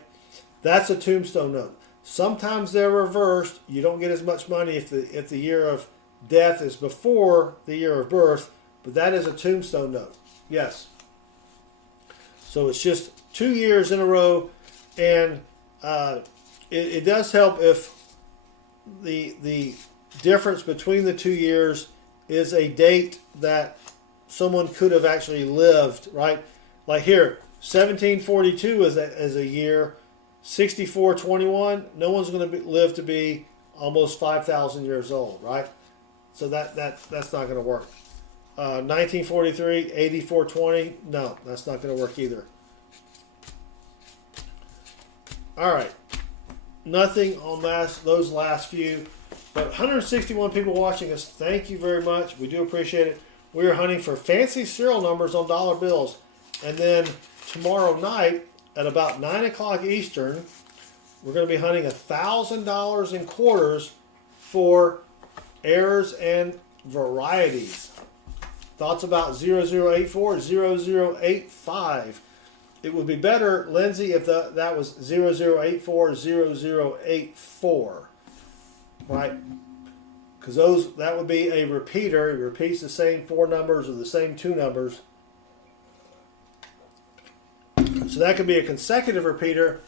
That's a tombstone note. Sometimes they're reversed. You don't get as much money if the year of death is before the year of birth, but that is a tombstone note. Yes. So it's just 2 years in a row, and it does help if the difference between the 2 years is a date that someone could have actually lived, right? Like here, 1742 is a year. 6421, no one's going to live to be almost 5,000 years old, right? So that's not going to work. 1943, 8420, no, that's not going to work either. All right, nothing on those last few, but 161 people watching us. Thank you very much. We do appreciate it. We are hunting for fancy serial numbers on dollar bills, and then tomorrow night, at about 9 o'clock Eastern, we're going to be hunting $1,000 in quarters for errors and varieties. Thoughts about 0084, 0085? It would be better, Lindsay, if that was 0084, 0084, right? Because that would be a repeater. It repeats the same 4 numbers or the same 2 numbers. So that could be a consecutive repeater.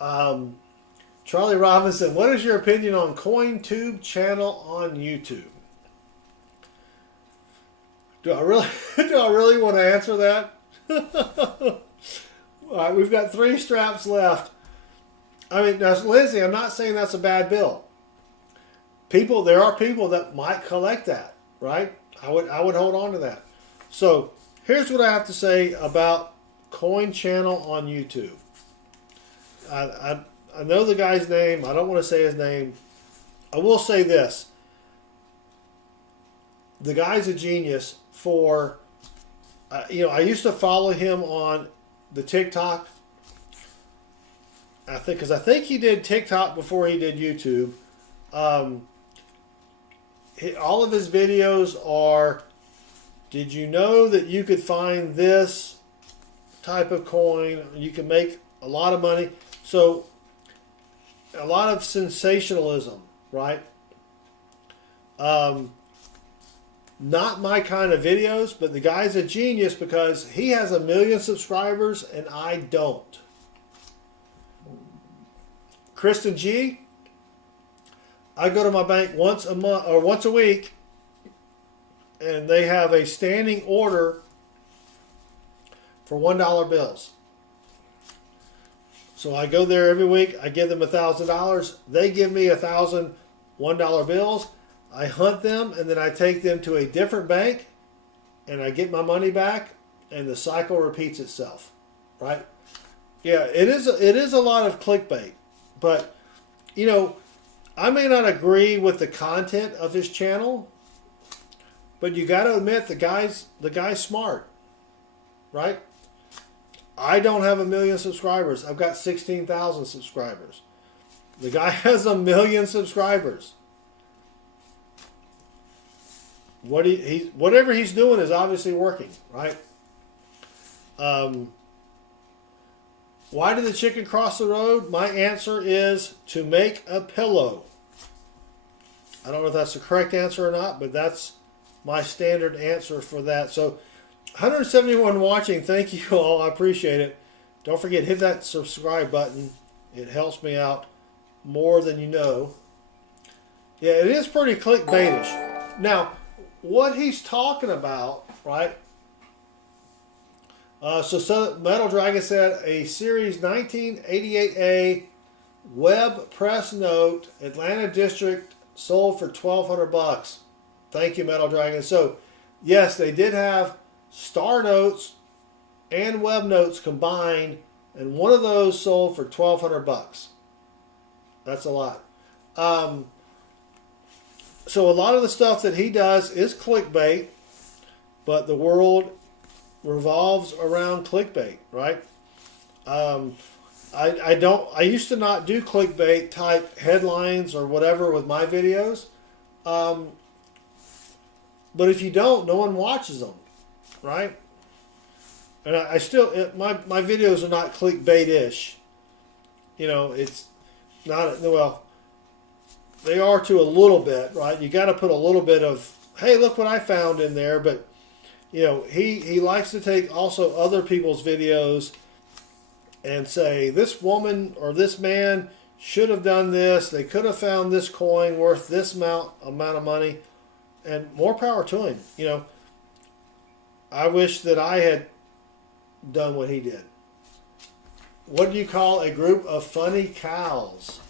Charlie Robinson, what is your opinion on CoinTube channel on YouTube? Do I really want to answer that? All right, we've got 3 straps left. I mean, now, Lindsay, I'm not saying that's a bad bill. There are people that might collect that, right? I would hold on to that. So here's what I have to say about Coin Channel on YouTube. I know the guy's name. I don't want to say his name. I will say this. The guy's a genius for, I used to follow him on the TikTok. I think he did TikTok before he did YouTube. All of his videos are, did you know that you could find this type of coin? You can make a lot of money. So a lot of sensationalism, right? Not my kind of videos, but the guy's a genius because he has 1 million subscribers and I don't. Kristen G, I go to my bank once a month or once a week, and they have a standing order for $1 bills. So I go there every week. I give them $1,000. They give me 1,000 $1 bills. I hunt them, and then I take them to a different bank, and I get my money back, and the cycle repeats itself, right? Yeah, it is a lot of clickbait, but I may not agree with the content of his channel, but you got to admit the guy's smart, right? I don't have 1 million subscribers. I've got 16,000 subscribers. The guy has 1 million subscribers. Whatever he's doing is obviously working, right? Why did the chicken cross the road? My answer is to make a pillow. I don't know if that's the correct answer or not, but that's my standard answer for that. So 171 watching. Thank you all. I appreciate it. Don't forget, hit that subscribe button. It helps me out more than you know. Yeah, it is pretty clickbaitish. Now, what he's talking about, right? So Metal Dragon said a Series 1988A web press note, Atlanta District, sold for $1,200. Thank you, Metal Dragon. So, yes, they did have star notes and web notes combined, and one of those sold for $1,200. That's a lot. So a lot of the stuff that he does is clickbait, but the world revolves around clickbait, right? I used to not do clickbait type headlines or whatever with my videos. But if you don't, no one watches them, right? And I still, my videos are not clickbait-ish. You know, it's not, well, they are to a little bit, right? You got to put a little bit of, hey, look what I found in there. But, you know, he likes to take also other people's videos and say, this woman or this man should have done this. They could have found this coin worth this amount of money. And more power to him. You know, I wish that I had done what he did. What do you call a group of funny cows?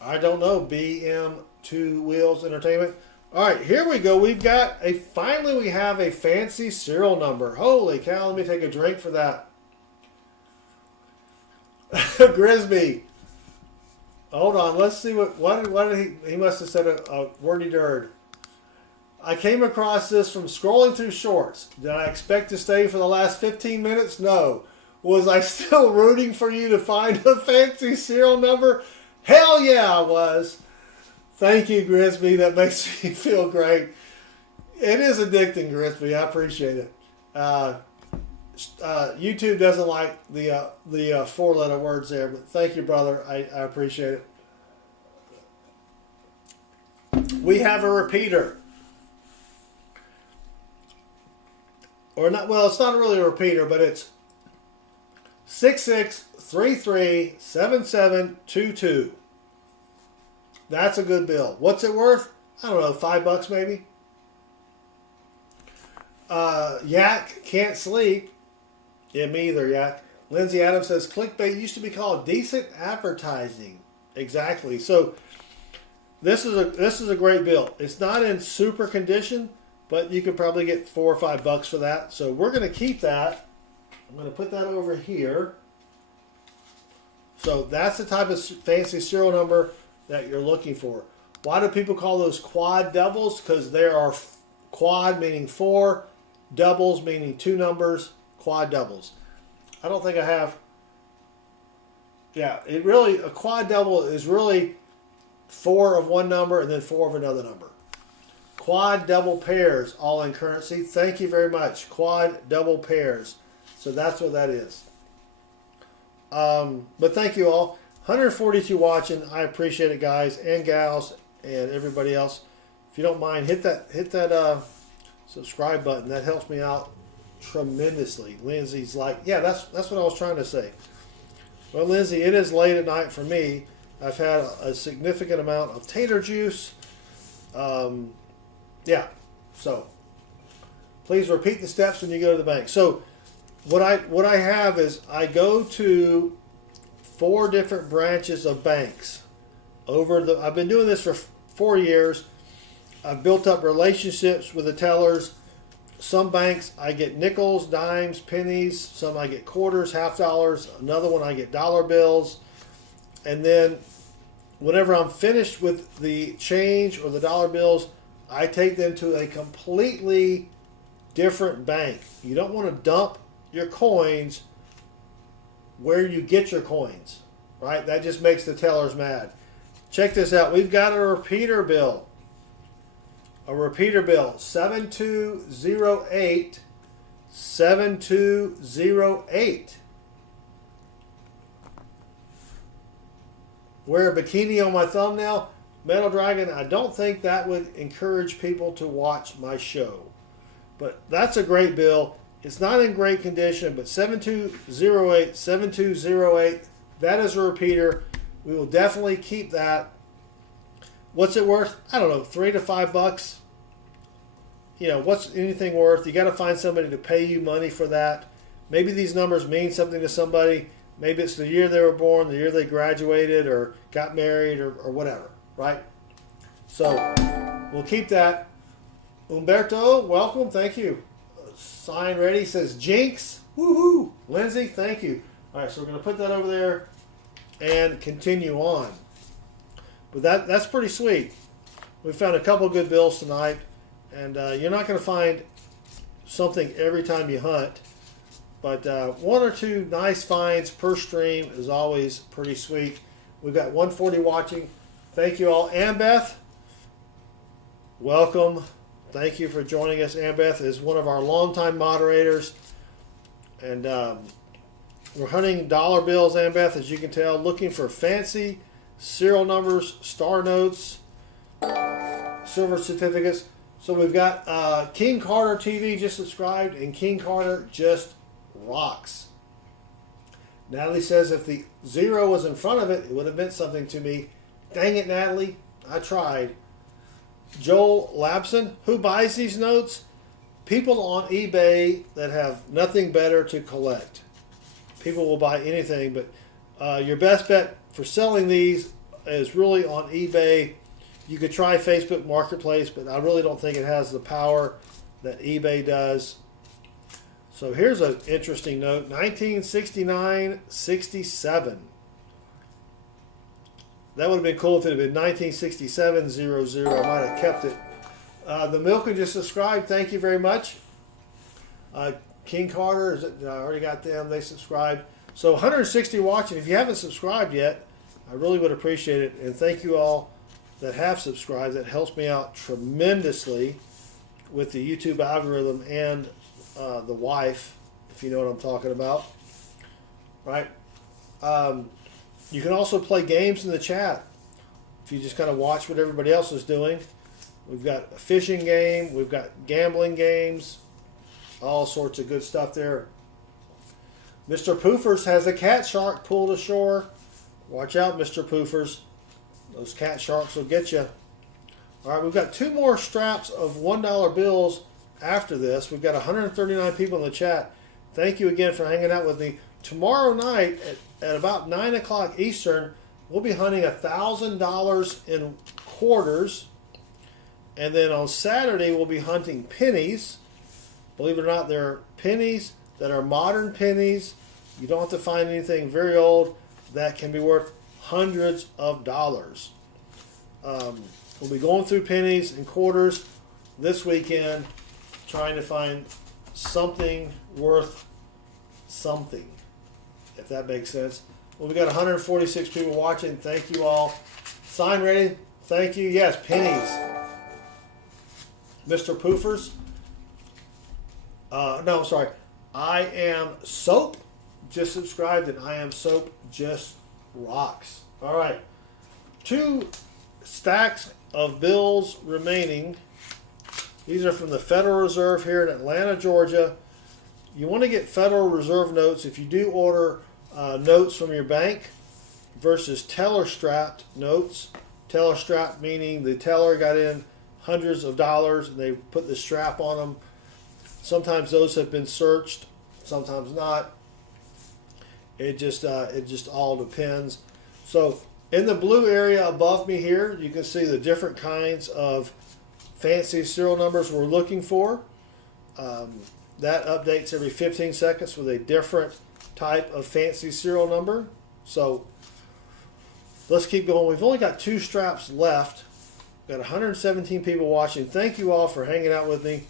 I don't know. BM Two Wheels Entertainment. All right, here we go. We've got finally we have a fancy serial number. Holy cow, let me take a drink for that. Grisby. Hold on, let's see what did he must have said a wordy dird. I came across this from scrolling through shorts. Did I expect to stay for the last 15 minutes? No. Was I still rooting for you to find a fancy serial number? Hell yeah, I was. Thank you, Grisby. That makes me feel great. It is addicting, Grisby. I appreciate it. YouTube doesn't like the four-letter words there, but thank you, brother. I appreciate it. We have a repeater. Or not, well, it's not really a repeater, but it's 66337722. That's a good bill. What's it worth? I don't know, $5 maybe. Yak can't sleep. Yeah, me either, Yak. Lindsay Adams says clickbait used to be called decent advertising. Exactly. So this is a great bill. It's not in super condition, but you could probably get $4 or $5 for that. So we're going to keep that. I'm going to put that over here. So that's the type of fancy serial number that you're looking for. Why do people call those quad doubles? Because there are quad meaning 4, doubles meaning 2 numbers, quad doubles. I don't think I have. Yeah, a quad double is really 4 of one number and then 4 of another number. Quad double pairs, all in currency. Thank you very much. Quad double pairs. So that's what that is. But thank you all. 142 watching. I appreciate it, guys and gals and everybody else. If you don't mind, hit that subscribe button. That helps me out tremendously. Lindsay's like, yeah, that's what I was trying to say. Well, Lindsay, it is late at night for me. I've had a significant amount of tater juice. Yeah, so please repeat the steps when you go to the bank. So what I have is I go to 4 different branches of banks. I've been doing this for 4 years. I've built up relationships with the tellers. Some banks I get nickels, dimes, pennies. Some I get quarters, $half. Another one I get dollar bills. And then whenever I'm finished with the change or the dollar bills, I take them to a completely different bank. You don't want to dump your coins where you get your coins, right? That just makes the tellers mad. Check this out. We've got a repeater bill. 7208 7208. Wear a bikini on my thumbnail. Metal Dragon, I don't think that would encourage people to watch my show. But that's a great bill. It's not in great condition, but 7208, 7208, that is a repeater. We will definitely keep that. What's it worth? I don't know, $3 to $5. You know, what's anything worth? You got to find somebody to pay you money for that. Maybe these numbers mean something to somebody. Maybe it's the year they were born, the year they graduated or got married or whatever, right? So we'll keep that. Umberto, welcome. Thank you. Sign ready says Jinx. Woohoo. Lindsay, thank you. All right, so we're going to put that over there and continue on. But that's pretty sweet. We found a couple good bills tonight, and you're not going to find something every time you hunt, but one or two nice finds per stream is always pretty sweet. We've got 140 watching. Thank you all. Ambeth, welcome. Thank you for joining us. Ambeth is one of our longtime moderators, and we're hunting dollar bills, Ambeth, as you can tell, looking for fancy serial numbers, star notes, silver certificates. So we've got King Carter TV just subscribed, and King Carter just rocks. Natalie says if the 0 was in front of it, it would have meant something to me. Dang it, Natalie. I tried. Joel Labson, who buys these notes? People on eBay that have nothing better to collect. People will buy anything, but your best bet for selling these is really on eBay. You could try Facebook Marketplace, but I really don't think it has the power that eBay does. So here's an interesting note, 1969-67. That would have been cool if it had been 1967-00. I might have kept it. The Milk just subscribed. Thank you very much. King Carter, I already got them. They subscribed. So 160 watching. If you haven't subscribed yet, I really would appreciate it. And thank you all that have subscribed. That helps me out tremendously with the YouTube algorithm and the wife, if you know what I'm talking about. Right? You can also play games in the chat if you just kind of watch what everybody else is doing. We've got a fishing game. We've got gambling games. All sorts of good stuff there. Mr. Poofers has a cat shark pulled ashore. Watch out, Mr. Poofers. Those cat sharks will get you. All right, we've got two more straps of $1 bills after this. We've got 139 people in the chat. Thank you again for hanging out with me. Tomorrow night at about 9 o'clock Eastern, we'll be hunting $1,000 in quarters. And then on Saturday, we'll be hunting pennies. Believe it or not, there are pennies that are modern pennies. You don't have to find anything very old that can be worth hundreds of dollars. We'll be going through pennies and quarters this weekend, trying to find something worth something, if that makes sense. Well, we got 146 people watching. Thank you all. Sign ready. Thank you. Yes, pennies. Mr. Poofers. No, I'm sorry. I Am Soap just subscribed, and I Am Soap just rocks. All right. 2 stacks of bills remaining. These are from the Federal Reserve here in Atlanta, Georgia. You want to get Federal Reserve notes if you do order notes from your bank versus teller-strapped notes. Teller-strapped meaning the teller got in hundreds of dollars and they put the strap on them. Sometimes those have been searched, sometimes not. It just all depends. So in the blue area above me here, you can see the different kinds of fancy serial numbers we're looking for. That updates every 15 seconds with a different type of fancy serial number. So let's keep going. We've only got 2 straps left. Got 117 people watching. Thank you all for hanging out with me.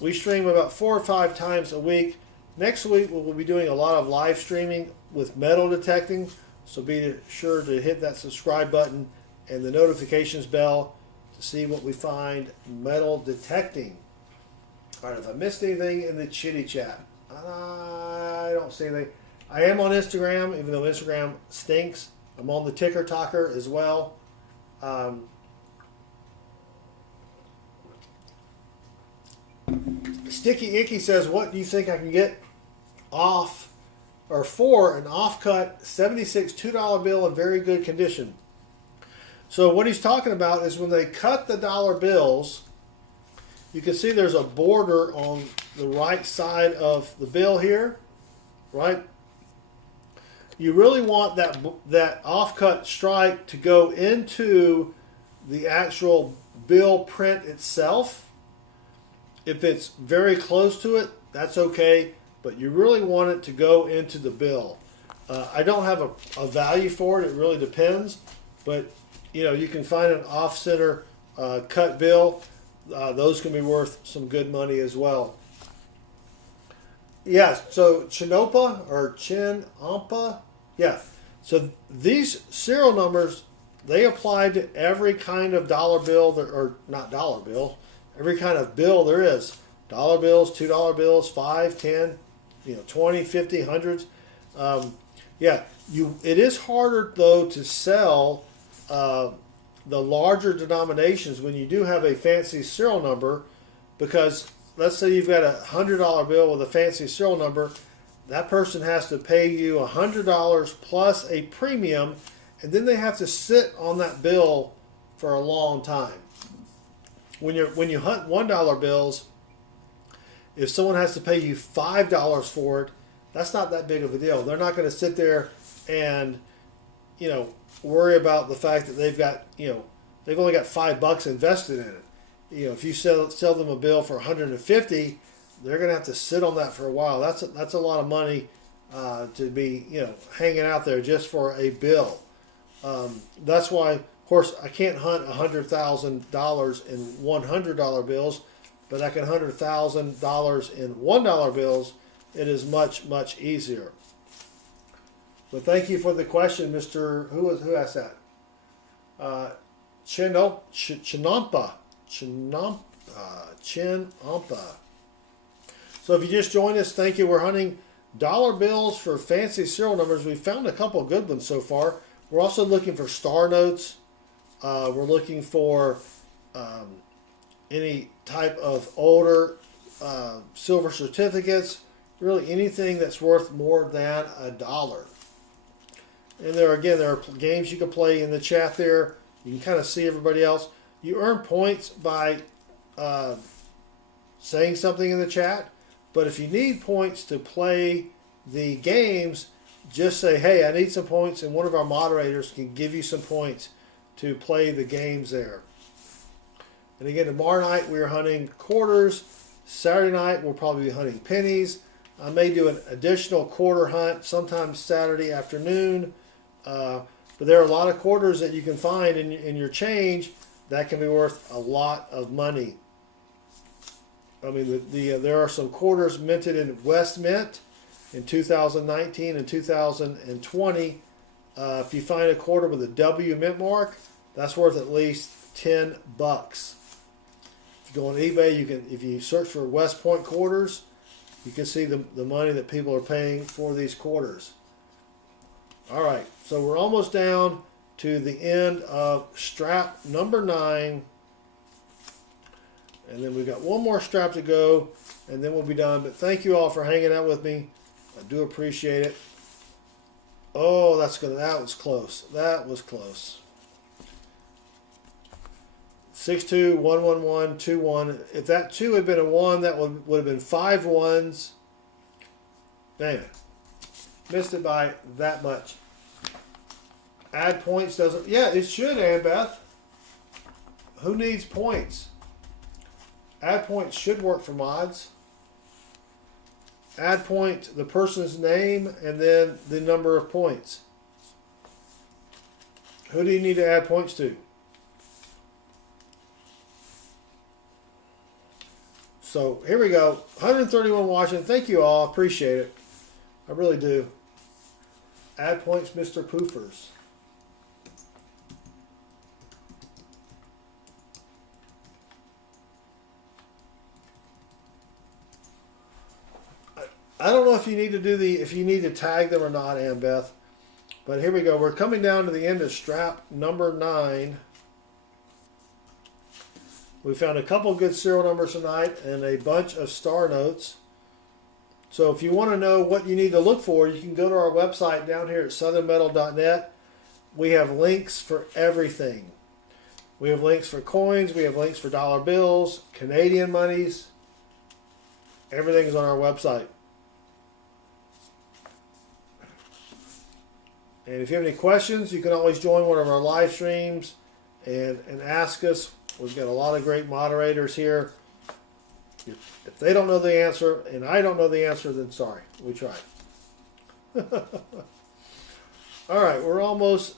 We stream about 4 or 5 times a week. Next week we'll be doing a lot of live streaming with metal detecting. So be sure to hit that subscribe button and the notifications bell to see what we find metal detecting. All right, if I missed anything in the chitty chat, I don't see anything. I am on Instagram, even though Instagram stinks. I'm on the Ticker Talker as well. Sticky Icky says, what do you think I can get off or for an off-cut 76 $2 bill in very good condition. So what he's talking about is when they cut the dollar bills, you can see there's a border on the right side of the bill here, right? You really want that off-cut stripe to go into the actual bill print itself. If it's very close to it, that's okay, but you really want it to go into the bill. I don't have a value for it. It really depends, but you can find an off-center cut bill. Those can be worth some good money as well. Yeah, so Chinampa or Chinampa, yeah. So these serial numbers, they apply to every kind of dollar bill, or not dollar bill, every kind of bill there is. Dollar bills, $2 bills, 5, 10, 20, 50, hundreds. It is harder though to sell the larger denominations when you do have a fancy serial number, because let's say you've got a $100 bill with a fancy serial number, that person has to pay you $100 plus a premium, and then they have to sit on that bill for a long time. When you hunt $1 bills, if someone has to pay you $5 for it, that's not that big of a deal. They're not going to sit there and worry about the fact that they've only got $5 invested in it. If you sell them a bill for $150, they're going to have to sit on that for a while. That's a lot of money to be hanging out there just for a bill. That's why, of course, I can't hunt $100,000 in $100 bills, but I can hunt $100,000 in $1 bills. It is much, much easier. But thank you for the question, Mr. Who asked that? Chinampa. So if you just joined us, thank you. We're hunting dollar bills for fancy serial numbers. We've found a couple of good ones so far. We're also looking for star notes. We're looking for any type of older silver certificates. Really anything that's worth more than $1. And there are games you can play in the chat there. You can kind of see everybody else. You earn points by saying something in the chat. But if you need points to play the games, just say, hey, I need some points, and one of our moderators can give you some points to play the games there. And again, tomorrow night we're hunting quarters. Saturday night we'll probably be hunting pennies. I may do an additional quarter hunt sometime Saturday afternoon. But there are a lot of quarters that you can find in your change that can be worth a lot of money. I mean, there are some quarters minted in West Mint in 2019 and 2020. If you find a quarter with a W mint mark, that's worth at least $10. If you go on eBay, if you search for West Point quarters, you can see the money that people are paying for these quarters. All right, so we're almost down to the end of strap number 9. And then we've got one more strap to go, and then we'll be done. But thank you all for hanging out with me. I do appreciate it. Oh, that was close. That was close. 6-2, 1-1-1, 2-1. If that 2 had been a 1, that would have been 5 ones. Man, missed it by that much. Add points doesn't. Yeah, it should, Annbeth. Who needs points? Add points should work for mods. Add point, the person's name, and then the number of points. Who do you need to add points to? So here we go. 131 watching. Thank you all. Appreciate it. I really do. Add points, Mr. Poofers. I don't know if you need to tag them or not, Annbeth. But here we go. We're coming down to the end of strap number 9. We found a couple good serial numbers tonight and a bunch of star notes. So if you want to know what you need to look for, you can go to our website down here at southernmetal.net. We have links for everything. We have links for coins. We have links for dollar bills, Canadian monies. Everything's on our website. And if you have any questions, you can always join one of our live streams and ask us. We've got a lot of great moderators here. If they don't know the answer and I don't know the answer, then sorry, we tried. All right, we're almost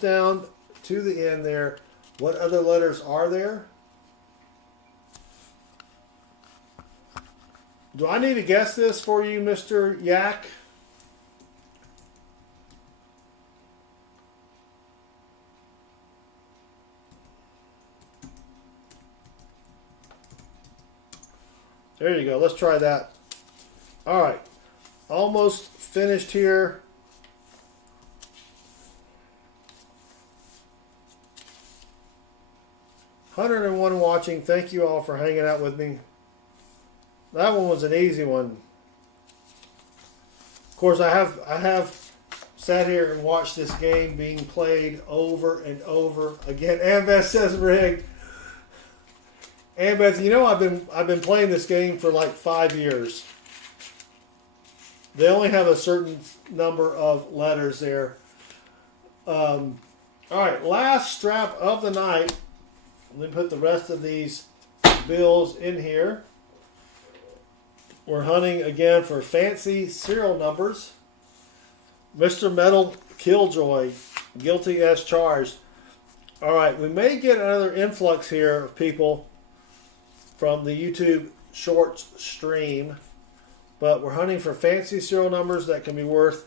down to the end there. What other letters are there? Do I need to guess this for you, Mr. Yak? There you go. Let's try that. All right. Almost finished here. $101 watching. Thank you all for hanging out with me. That one was an easy one. Of course, I have sat here and watched this game being played over and over again. Ambeth says rigged. Ambeth, you know I've been playing this game for like 5 years. They only have a certain number of letters there. All right, last strap of the night. Let me put the rest of these bills in here. We're hunting again for fancy serial numbers. Mr. Metal Killjoy, guilty as charged. All right, we may get another influx here of people from the YouTube Shorts stream, but we're hunting for fancy serial numbers that can be worth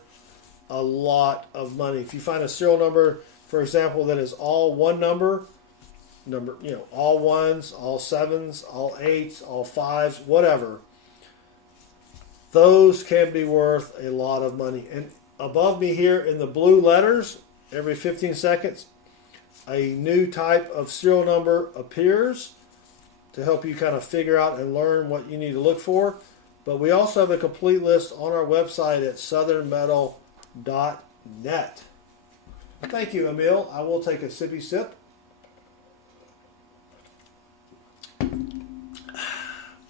a lot of money. If you find a serial number, for example, that is all one number, all ones, all sevens, all eights, all fives, whatever, those can be worth a lot of money. And above me here in the blue letters, every 15 seconds, a new type of serial number appears to help you kind of figure out and learn what you need to look for. But we also have a complete list on our website at southernmetal.net. Thank you, Emil. I will take a sippy sip.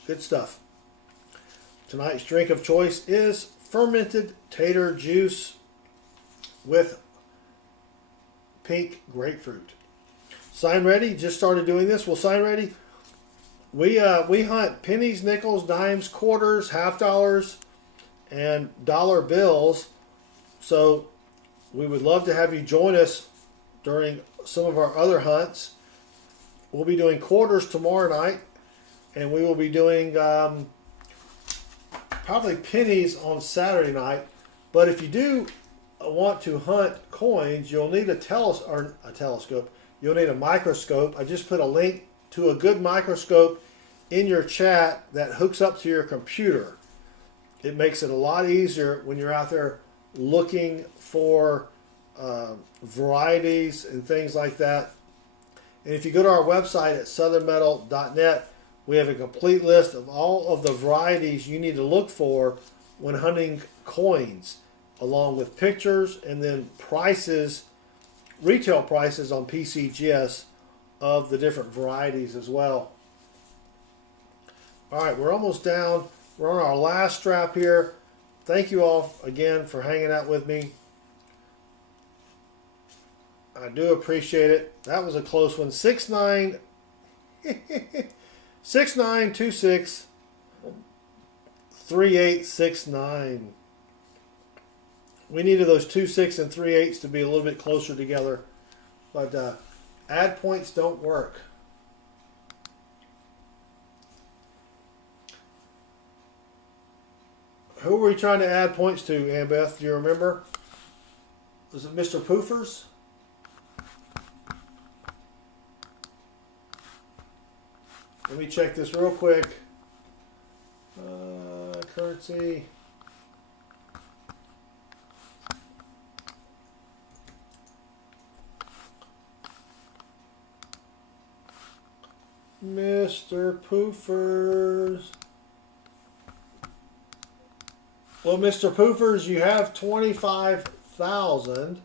Good stuff. Tonight's drink of choice is fermented tater juice with pink grapefruit. Sign ready? Just started doing this. Well, sign ready. We hunt pennies, nickels, dimes, quarters, half dollars, and dollar bills. So we would love to have you join us during some of our other hunts. We'll be doing quarters tomorrow night, and we will be doing probably pennies on Saturday night. But if you do want to hunt coins, you'll need a telescope. You'll need a microscope. I just put a link to a good microscope in your chat that hooks up to your computer. It makes it a lot easier when you're out there looking for varieties and things like that. And if you go to our website at southernmetal.net, we have a complete list of all of the varieties you need to look for when hunting coins, along with pictures and then prices, retail prices on PCGS of the different varieties as well. All right, we're almost down. We're on our last strap here. Thank you all again for hanging out with me. I do appreciate it. That was a close one. 69 6926 3869. We needed those 2-6 and 3-8s to be a little bit closer together, but add points don't work. Who were we trying to add points to, Ambeth? Do you remember? Was it Mr. Poofers? Let me check this real quick. Currency. Mr. Poofers. Well, Mr. Poofers, you have 25,000.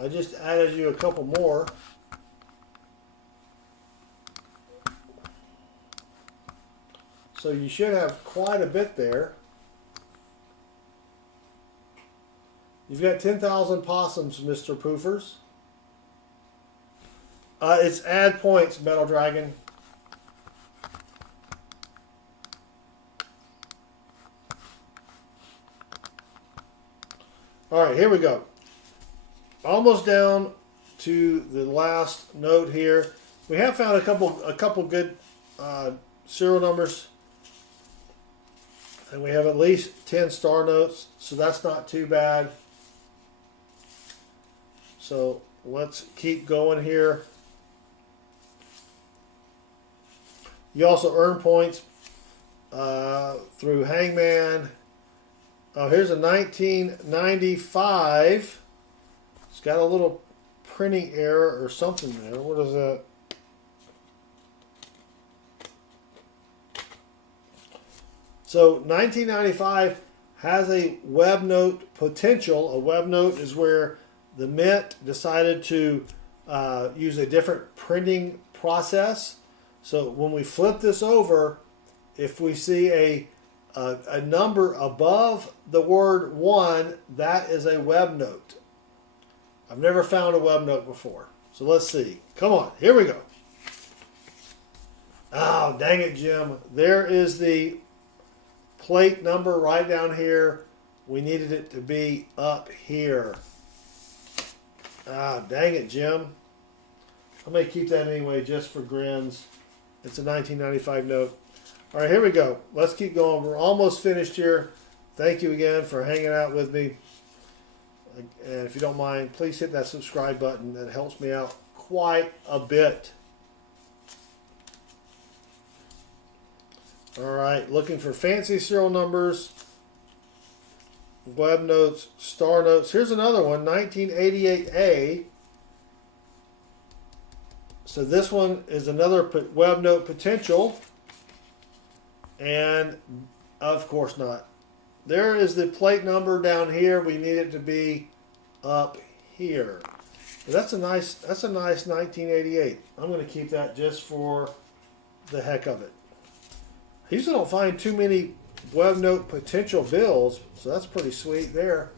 I just added you a couple more. So you should have quite a bit there. You've got 10,000 possums, Mr. Poofers. It's add points, Metal Dragon. All right, here we go. Almost down to the last note here. We have found a couple good serial numbers, and we have at least 10 star notes, so that's not too bad. So let's keep going here. You also earn points through Hangman. Oh, here's a 1995. It's got a little printing error or something there. What is that? So 1995 has a web note potential. A web note is where the mint decided to use a different printing process. So when we flip this over, if we see a number above the word 1, that is a web note. I've never found a web note before. So let's see. Come on, here we go. Oh, dang it, Jim. There is the plate number right down here. We needed it to be up here. Ah, dang it, Jim. I may keep that anyway just for grins. It's a 1995 note. All right, here we go. Let's keep going. We're almost finished here. Thank you again for hanging out with me. And if you don't mind, please hit that subscribe button. That helps me out quite a bit. All right, looking for fancy serial numbers, web notes, star notes. Here's another one, 1988A. So this one is another web note potential. And of course not. There is the plate number down here. We need it to be up here. But that's a nice 1988. I'm going to keep that just for the heck of it. I usually don't find too many web note potential bills, so that's pretty sweet there.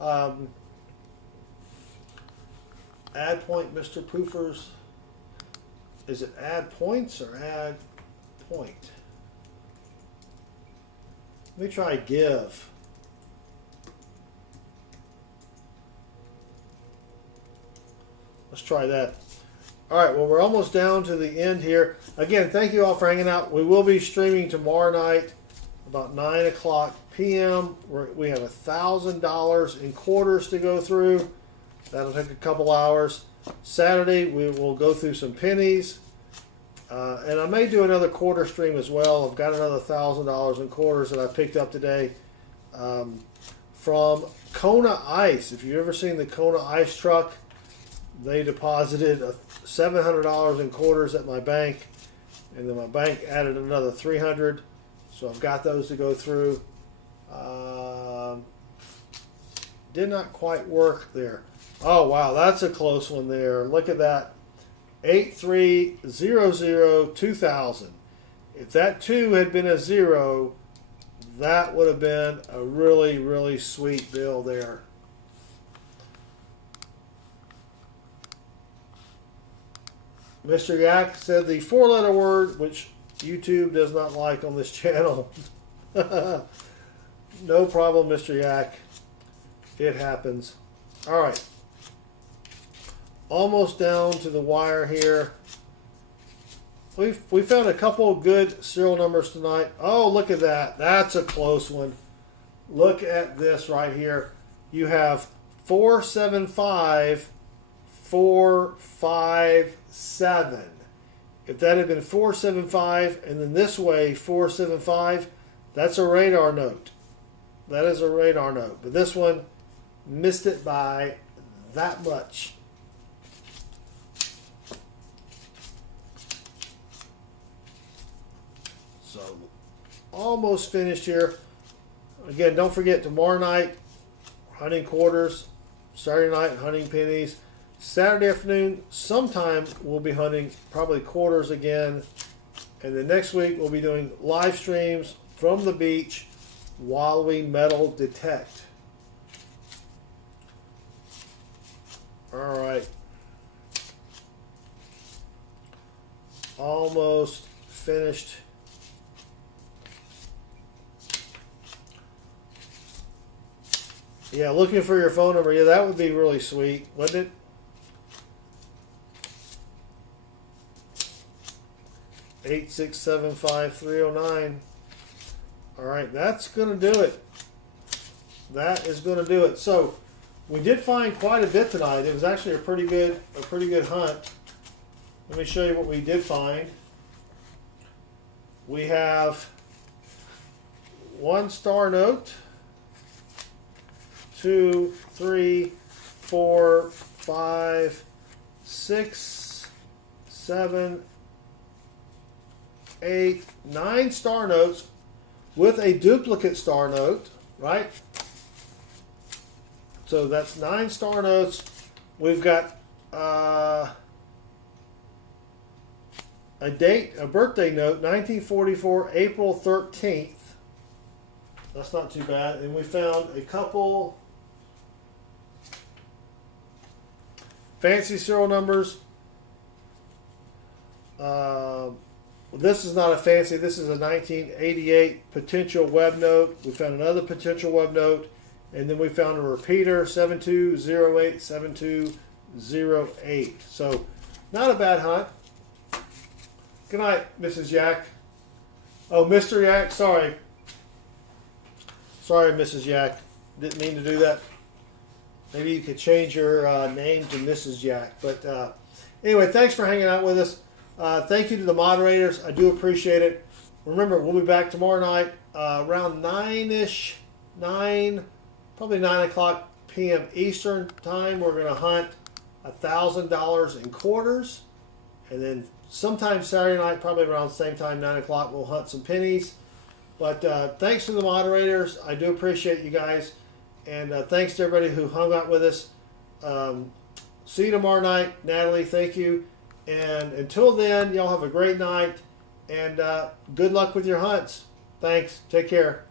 Add point, Mr. Poofers. Is it add points or add point? Let me try give. Let's try that. All right, well, we're almost down to the end here. Again, thank you all for hanging out. We will be streaming tomorrow night about 9 o'clock p.m. We have $1,000 in quarters to go through. That'll take a couple hours. Saturday, we will go through some pennies. And I may do another quarter stream as well. I've got another $1,000 in quarters that I picked up today from Kona Ice. If you've ever seen the Kona Ice truck, they deposited $700 in quarters at my bank, and then my bank added another $300. So I've got those to go through. Did not quite work there. Oh wow, that's a close one there. Look at that. 83002000. If that 2 had been a 0, that would have been a really, really sweet bill there. Mr. Yak said the 4-letter word, which YouTube does not like on this channel. No problem, Mr. Yak. It happens. All right. Almost down to the wire here. We found a couple good serial numbers tonight. Oh, look at that. That's a close one. Look at this right here. You have 475, 457. If that had been 475 and then this way 475, that's a radar note. That is a radar note. But this one missed it by that much. So almost finished here. Again, don't forget tomorrow night, hunting quarters. Saturday night, hunting pennies. Saturday afternoon, sometime we'll be hunting probably quarters again. And then next week we'll be doing live streams from the beach while we metal detect. All right. Almost finished. Yeah, looking for your phone number. Yeah, that would be really sweet, wouldn't it? 8675309. All right, that's going to do it. That is going to do it. So we did find quite a bit tonight. It was actually a pretty good hunt. Let me show you what we did find. We have 1 star note, 2, 3, 4, 5, 6, 7, 8, 9 star notes with a duplicate star note, right? So that's 9 star notes. We've got a date, a birthday note, 1944, April 13th. That's not too bad. And we found a couple fancy serial numbers. This is not a fancy, this is a 1988 potential web note. We found another potential web note, and then we found a repeater, 72087208. So, not a bad hunt. Good night, Mrs. Yak. Oh, Mr. Yak, sorry. Sorry, Mrs. Yak. Didn't mean to do that. Maybe you could change your name to Mrs. Yak. But anyway, thanks for hanging out with us. Thank you to the moderators. I do appreciate it. Remember, we'll be back tomorrow night around 9-ish, probably 9 o'clock p.m. Eastern time. We're going to hunt $1,000 in quarters. And then sometime Saturday night, probably around the same time, 9 o'clock, we'll hunt some pennies. But thanks to the moderators. I do appreciate you guys. And thanks to everybody who hung out with us. See you tomorrow night. Natalie, thank you. And until then, y'all have a great night. And good luck with your hunts. Thanks. Take care.